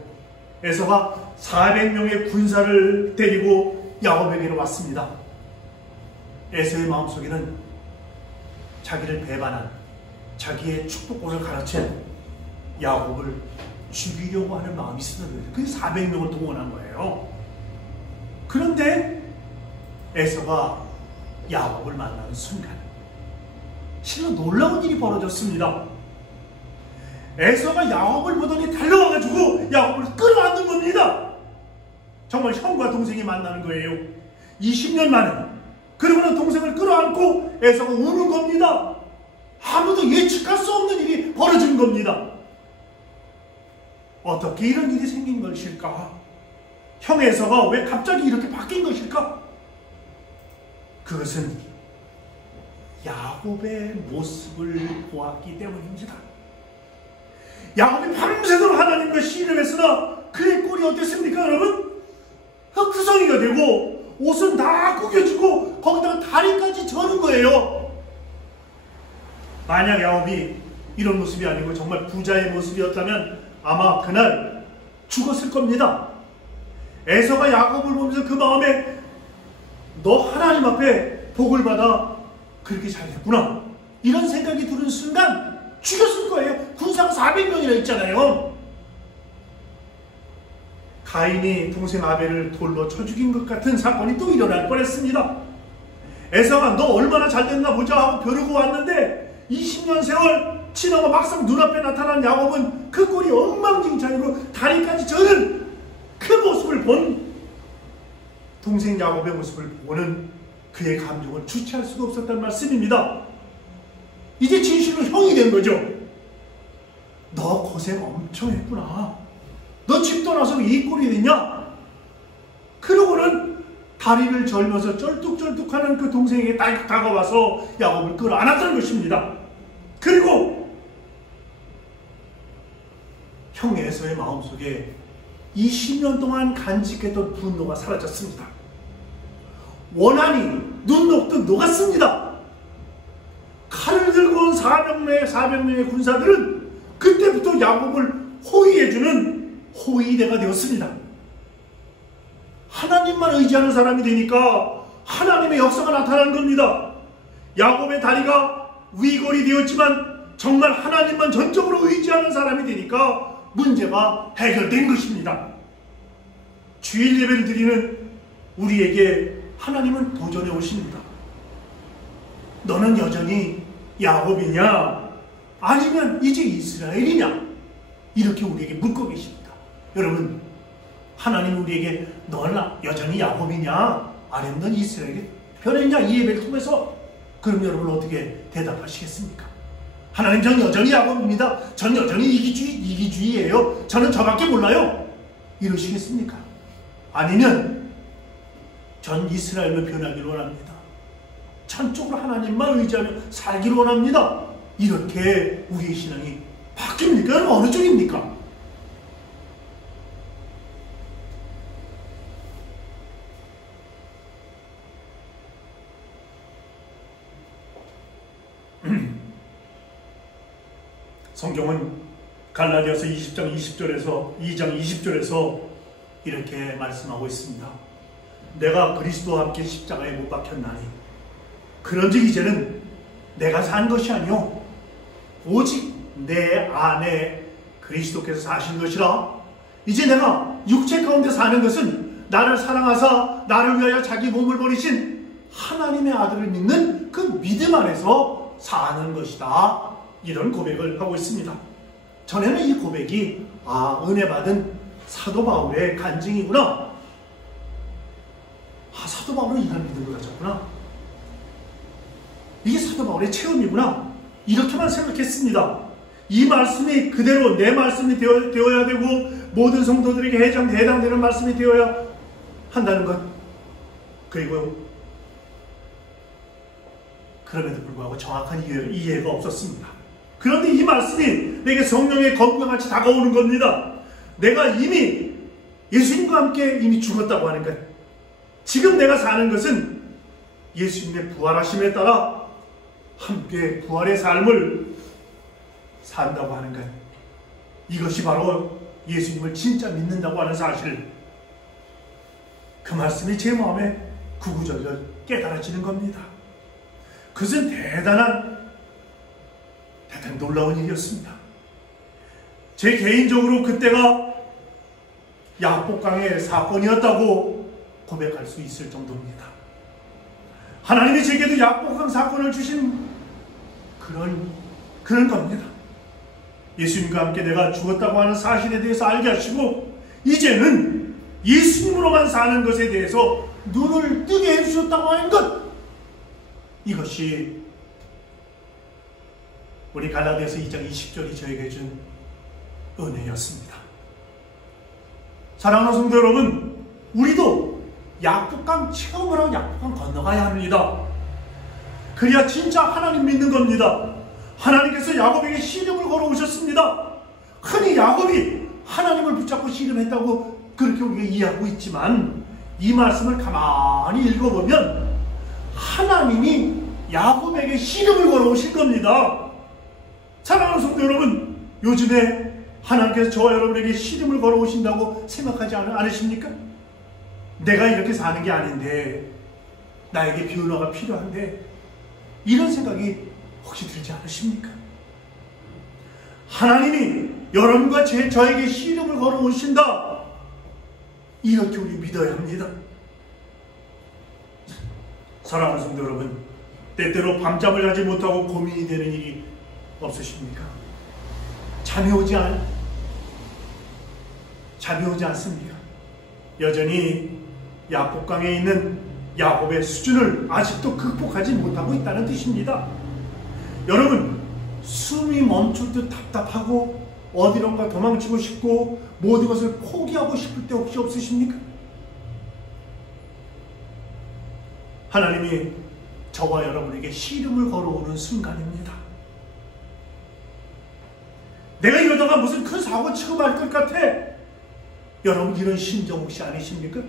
에서가 400명의 군사를 데리고 야곱에게로 왔습니다. 에서의 마음속에는 자기를 배반한, 자기의 축복권을 가르친 야곱을 죽이려고 하는 마음이 있었던 거예요. 그래서 400명을 동원한 거예요. 그런데 에서가 야곱을 만나는 순간 실로 놀라운 일이 벌어졌습니다. 에서가 야곱을 보더니 달려와가지고 야곱을 끌어안는 겁니다. 정말 형과 동생이 만나는 거예요. 20년 만에. 그러고는 동생을 끌어안고 에서가 우는 겁니다. 아무도 예측할 수 없는 일이 벌어진 겁니다. 어떻게 이런 일이 생긴 것일까? 형 에서가 왜 갑자기 이렇게 바뀐 것일까? 그것은 야곱의 모습을 보았기 때문입니다. 야곱이 밤새도록 하나님과 씨름했으나 그의 꼴이 어땠습니까, 여러분? 구성이가 되고 옷은 다 구겨지고 거기다가 다리까지 저는 거예요. 만약 야곱이 이런 모습이 아니고 정말 부자의 모습이었다면 아마 그날 죽었을 겁니다. 에서가 야곱을 보면서 그 마음에 너 하나님 앞에 복을 받아 그렇게 잘했구나 이런 생각이 드는 순간 죽였을 거예요. 군사가 400명이나 있잖아요. 가인이 동생 아벨을 돌로 쳐 죽인 것 같은 사건이 또 일어날 뻔했습니다. 에서가 너 얼마나 잘됐나 보자 하고 벼르고 왔는데 20년 세월 지나고 막상 눈앞에 나타난 야곱은 그 꼴이 엉망진창으로 다리까지 저는 그 모습을 본 동생 야곱의 모습을 보고는 그의 감정을 주체할 수가 없었단 말씀입니다. 이제 진실로 형이 된 거죠. 너 고생 엄청 했구나. 너 집 떠나서 이 꼴이 됐냐? 그러고는 다리를 절면서 쩔뚝쩔뚝하는 그 동생에게 딱 다가와서 야곱을 끌어안았던 것입니다. 그리고 형 에서의 마음속에 20년 동안 간직했던 분노가 사라졌습니다. 원한이 눈 녹듯 녹았습니다. 칼을 들고 온 400명의 군사들은 그때부터 야곱을 호위해주는 호위대가 되었습니다. 하나님만 의지하는 사람이 되니까 하나님의 역사가 나타나는 겁니다. 야곱의 다리가 위골이 되었지만 정말 하나님만 전적으로 의지하는 사람이 되니까 문제가 해결된 것입니다. 주일 예배를 드리는 우리에게 하나님은 도전해 오십니다. 너는 여전히 야곱이냐 아니면 이제 이스라엘이냐 이렇게 우리에게 묻고 계십니다. 여러분, 하나님 우리에게 너는 여전히 야곱이냐 아니면 넌 이스라엘이 변했냐 이 예배를 통해서 그럼 여러분 어떻게 대답하시겠습니까? 하나님 전 여전히 야곱입니다. 전 여전히 이기주의예요. 저는 저밖에 몰라요. 이러시겠습니까? 아니면 전 이스라엘로 변하기를 원합니다. 전적으로 하나님만 의지하며 살기를 원합니다. 이렇게 우리의 신앙이 바뀝니까? 여러분 어느 쪽입니까? 성경은 갈라디아서 20장 20절에서 2장 20절에서 이렇게 말씀하고 있습니다. 내가 그리스도와 함께 십자가에 못 박혔나니 그런즉 이제는 내가 산 것이 아니요 오직 내 안에 그리스도께서 사신 것이라. 이제 내가 육체 가운데 사는 것은 나를 사랑하사 나를 위하여 자기 몸을 버리신 하나님의 아들을 믿는 그 믿음 안에서 사는 것이다. 이런 고백을 하고 있습니다. 전에는 이 고백이 은혜 받은 사도 바울의 간증이구나. 사도 바울은 이런 믿음을 가졌구나. 이게 사도 바울의 체험이구나. 이렇게만 생각했습니다. 이 말씀이 그대로 내 말씀이 되어야 되고 모든 성도들에게 해당되는 말씀이 되어야 한다는 것. 그리고 그럼에도 불구하고 정확한 이해가 없었습니다. 그런데 이 말씀이 내게 성령의 검과같이 다가오는 겁니다. 내가 이미 예수님과 함께 이미 죽었다고 하는 것. 지금 내가 사는 것은 예수님의 부활하심에 따라 함께 부활의 삶을 산다고 하는 것. 이것이 바로 예수님을 진짜 믿는다고 하는 사실. 그 말씀이 제 마음에 구구절절 깨달아지는 겁니다. 그것은 대단한 놀라운 일이었습니다. 제 개인적으로 그때가 야복강의 사건이었다고 고백할 수 있을 정도입니다. 하나님이 제게도 야복강 사건을 주신 그런 겁니다. 예수님과 함께 내가 죽었다고 하는 사실에 대해서 알게 하시고 이제는 예수님으로만 사는 것에 대해서 눈을 뜨게 해주셨다고 하는 것, 이것이 우리 갈라디아서 2장 20절이 저에게 준 은혜였습니다. 사랑하는 성도 여러분, 우리도 야복강 체험을 하고 야복강 건너가야 합니다. 그래야 진짜 하나님 믿는 겁니다. 하나님께서 야곱에게 시름을 걸어오셨습니다. 흔히 야곱이 하나님을 붙잡고 시름했다고 그렇게 우리가 이해하고 있지만 이 말씀을 가만히 읽어보면 하나님이 야곱에게 시름을 걸어오신 겁니다. 사랑하는 성도 여러분, 요즘에 하나님께서 저와 여러분에게 시름을 걸어오신다고 생각하지 않으십니까? 내가 이렇게 사는 게 아닌데 나에게 변화가 필요한데 이런 생각이 혹시 들지 않으십니까? 하나님이 여러분과 저에게 시름을 걸어오신다, 이렇게 우리 믿어야 합니다. 사랑하는 성도 여러분, 때때로 밤잠을 자지 못하고 고민이 되는 일이 없으십니까? 잠이 오지 않습니까? 여전히 야복강에 있는 야곱의 수준을 아직도 극복하지 못하고 있다는 뜻입니다. 여러분, 숨이 멈출 듯 답답하고 어디론가 도망치고 싶고 모든 것을 포기하고 싶을 때 혹시 없으십니까? 하나님이 저와 여러분에게 시름을 걸어오는 순간입니다. 내가 이러다가 무슨 큰 사고 치고 말 것 같아. 여러분, 이런 심정 혹시 아니십니까?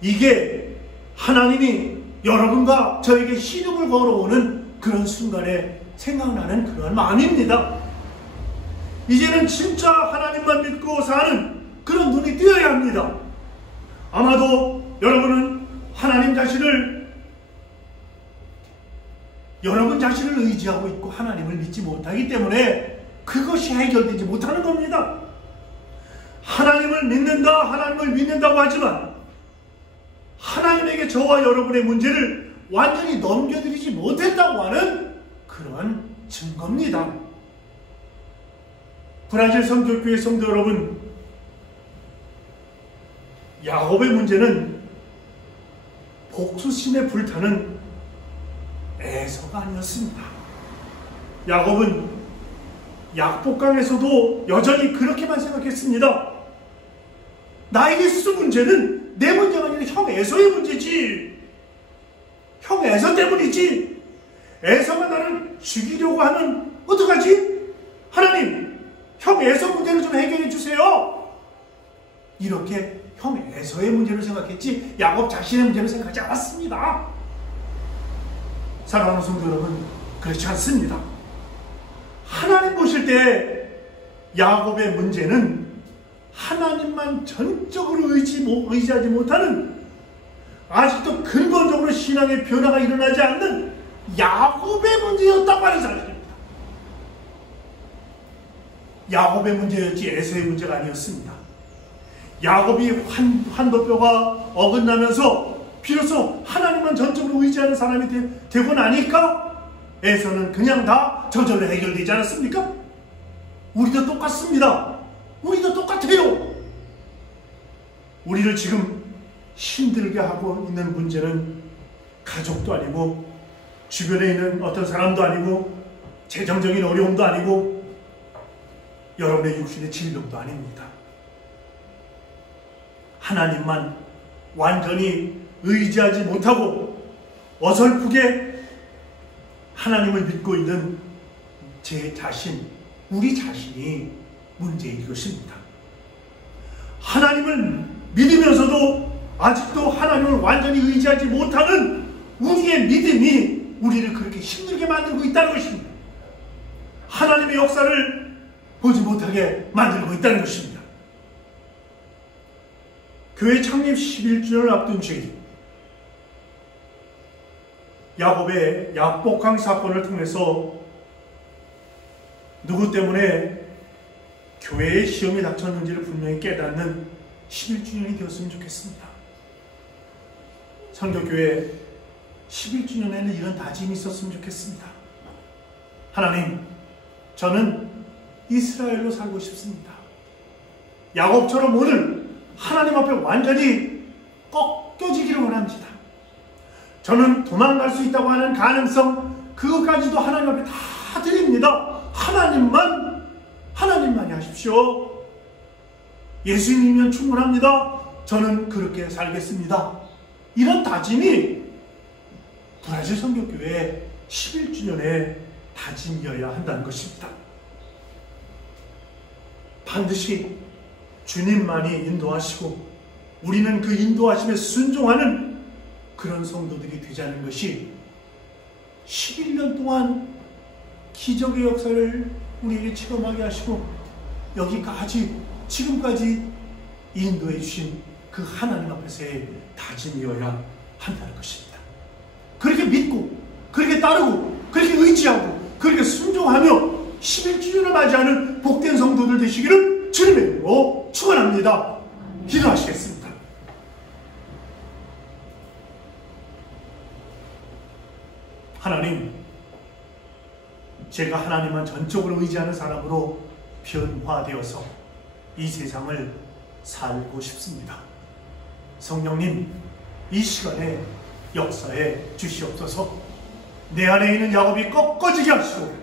이게 하나님이 여러분과 저에게 시름을 걸어오는 그런 순간에 생각나는 그런 마음입니다. 이제는 진짜 하나님만 믿고 사는 그런 눈이 뜨여야 합니다. 아마도 여러분은 하나님 자신을, 여러분 자신을 의지하고 있고 하나님을 믿지 못하기 때문에 그것이 해결되지 못하는 겁니다. 하나님을 믿는다고 하지만 하나님에게 저와 여러분의 문제를 완전히 넘겨드리지 못했다고 하는 그러한 증거입니다. 브라질 선교교회 성도 여러분, 야곱의 문제는 복수심에 불타는 에서가 아니었습니다. 야곱은 야복강에서도 여전히 그렇게만 생각했습니다. 나에게 있을 문제는 내 문제가 아니라 형 에서의 문제지. 형 에서 때문이지. 에서가 나를 죽이려고 하면 어떡하지? 하나님, 형 에서 문제를 좀 해결해 주세요. 이렇게 형 에서의 문제를 생각했지 야곱 자신의 문제를 생각하지 않았습니다. 사랑하는 성도 여러분, 그렇지 않습니다. 하나님 보실 때 야곱의 문제는 하나님만 전적으로 의지하지 못하는, 아직도 근본적으로 신앙의 변화가 일어나지 않는 야곱의 문제였다고 하는 사실입니다. 야곱의 문제였지 에서의 문제가 아니었습니다. 야곱이 환도뼈가 어긋나면서 비로소 하나님만 전적으로 의지하는 사람이 되고 나니까 에서는 그냥 다 저절로 해결되지 않았습니까? 우리도 똑같습니다. 우리도 똑같아요. 우리를 지금 힘들게 하고 있는 문제는 가족도 아니고 주변에 있는 어떤 사람도 아니고 재정적인 어려움도 아니고 여러분의 육신의 질병도 아닙니다. 하나님만 완전히 의지하지 못하고 어설프게 하나님을 믿고 있는 제 자신, 우리 자신이 문제일 것입니다. 하나님을 믿으면서도 아직도 하나님을 완전히 의지하지 못하는 우리의 믿음이 우리를 그렇게 힘들게 만들고 있다는 것입니다. 하나님의 역사를 보지 못하게 만들고 있다는 것입니다. 교회 창립 11주년을 앞둔 주일, 야곱의 야복강 사건을 통해서 누구 때문에 교회에 시험이 닥쳤는지를 분명히 깨닫는 11주년이 되었으면 좋겠습니다. 선교교회 11주년에는 이런 다짐이 있었으면 좋겠습니다. 하나님, 저는 이스라엘로 살고 싶습니다. 야곱처럼 오늘 하나님 앞에 완전히 꺾여지기를 원합니다. 저는 도망갈 수 있다고 하는 가능성, 그것까지도 하나님 앞에 다 드립니다. 하나님만이 하십시오. 예수님이면 충분합니다. 저는 그렇게 살겠습니다. 이런 다짐이 브라질 선교교회 11주년의 다짐이어야 한다는 것입니다. 반드시 주님만이 인도하시고 우리는 그 인도하심에 순종하는 그런 성도들이 되자는 것이 11년 동안 기적의 역사를 우리에게 체험하게 하시고 여기까지 지금까지 인도해 주신 그 하나님 앞에서의 다짐이어야 한다는 것입니다. 그렇게 믿고 그렇게 따르고 그렇게 의지하고 그렇게 순종하며 11주년을 맞이하는 복된 성도들 되시기를 주님의 이름으로 축원합니다. 기도하시겠습니다. 하나님, 제가 하나님만 전적으로 의지하는 사람으로 변화되어서 이 세상을 살고 싶습니다. 성령님, 이 시간에 역사에 주시옵소서. 내 안에 있는 야곱이 꺾어지게 하시고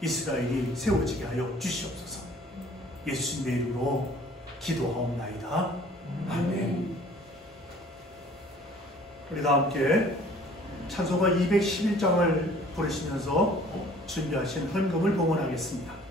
이스라엘이 세워지게 하여 주시옵소서. 예수님의 이름으로 기도하옵나이다. 아멘. 우리 다 함께 찬송가 211장을 부르시면서 준비하신 헌금을 봉헌하겠습니다.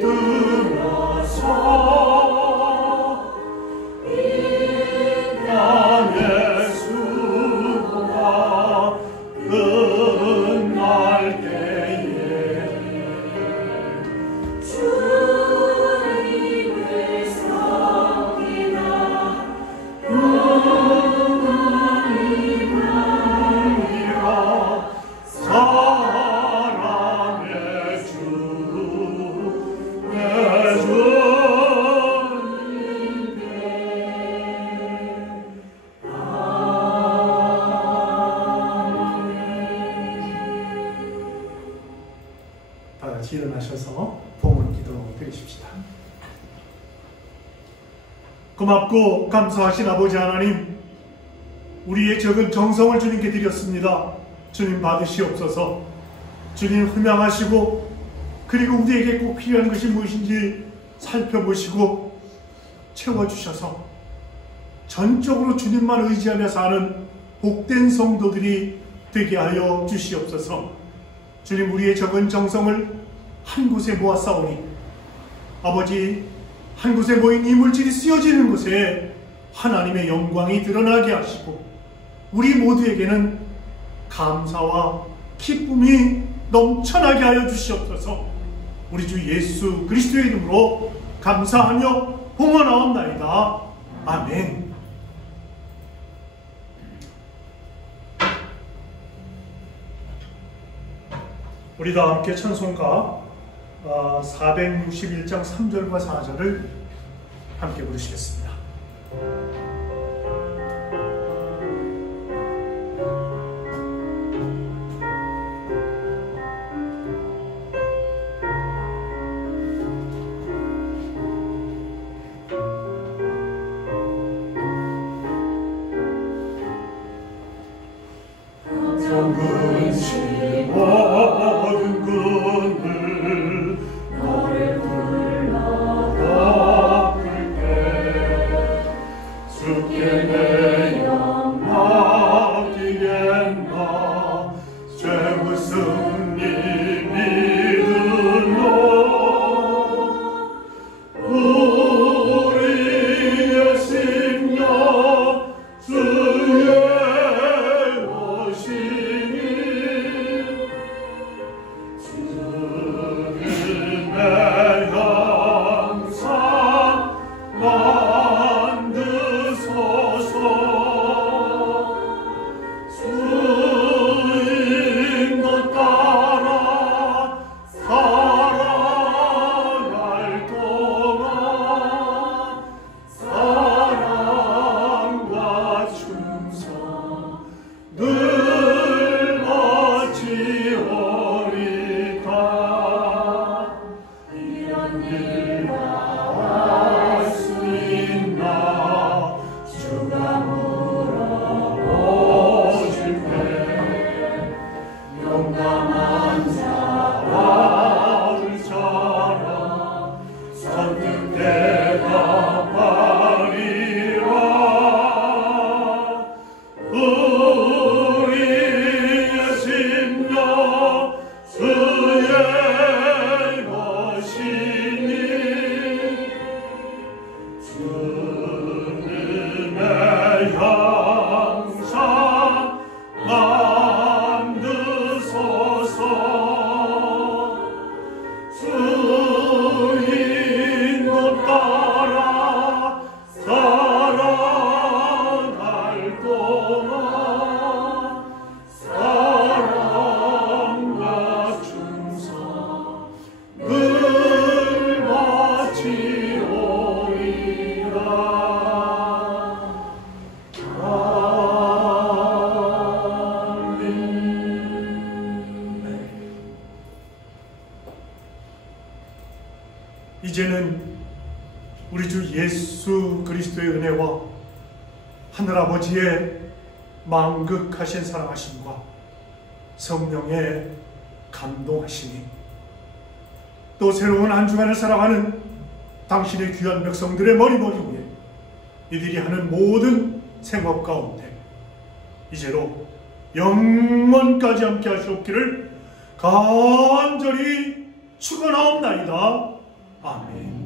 깃들어서 고맙고 감사하신 아버지 하나님, 우리의 적은 정성을 주님께 드렸습니다. 주님 받으시옵소서. 주님 흠양하시고, 그리고 우리에게 꼭 필요한 것이 무엇인지 살펴보시고 채워주셔서 전적으로 주님만 의지하며 사는 복된 성도들이 되게 하여 주시옵소서. 주님, 우리의 적은 정성을 한 곳에 모았사오니 아버지, 한 곳에 모인 이물질이 쓰여지는 곳에 하나님의 영광이 드러나게 하시고 우리 모두에게는 감사와 기쁨이 넘쳐나게 하여 주시옵소서. 우리 주 예수 그리스도의 이름으로 감사하며 봉헌하옵나이다. 아멘. 우리 다 함께 찬송가 461장 3절과 4절을 함께 부르시겠습니다. 이제는 우리 주 예수 그리스도의 은혜와 하늘아버지의 만극하신 사랑하심과 성령의 감동하심이 또 새로운 한 주간을 살아가는 당신의 귀한 백성들의 머리머리 위에 이들이 하는 모든 생업 가운데 이제로 영원까지 함께 하시옵기를 간절히 축원하옵나이다. 아멘.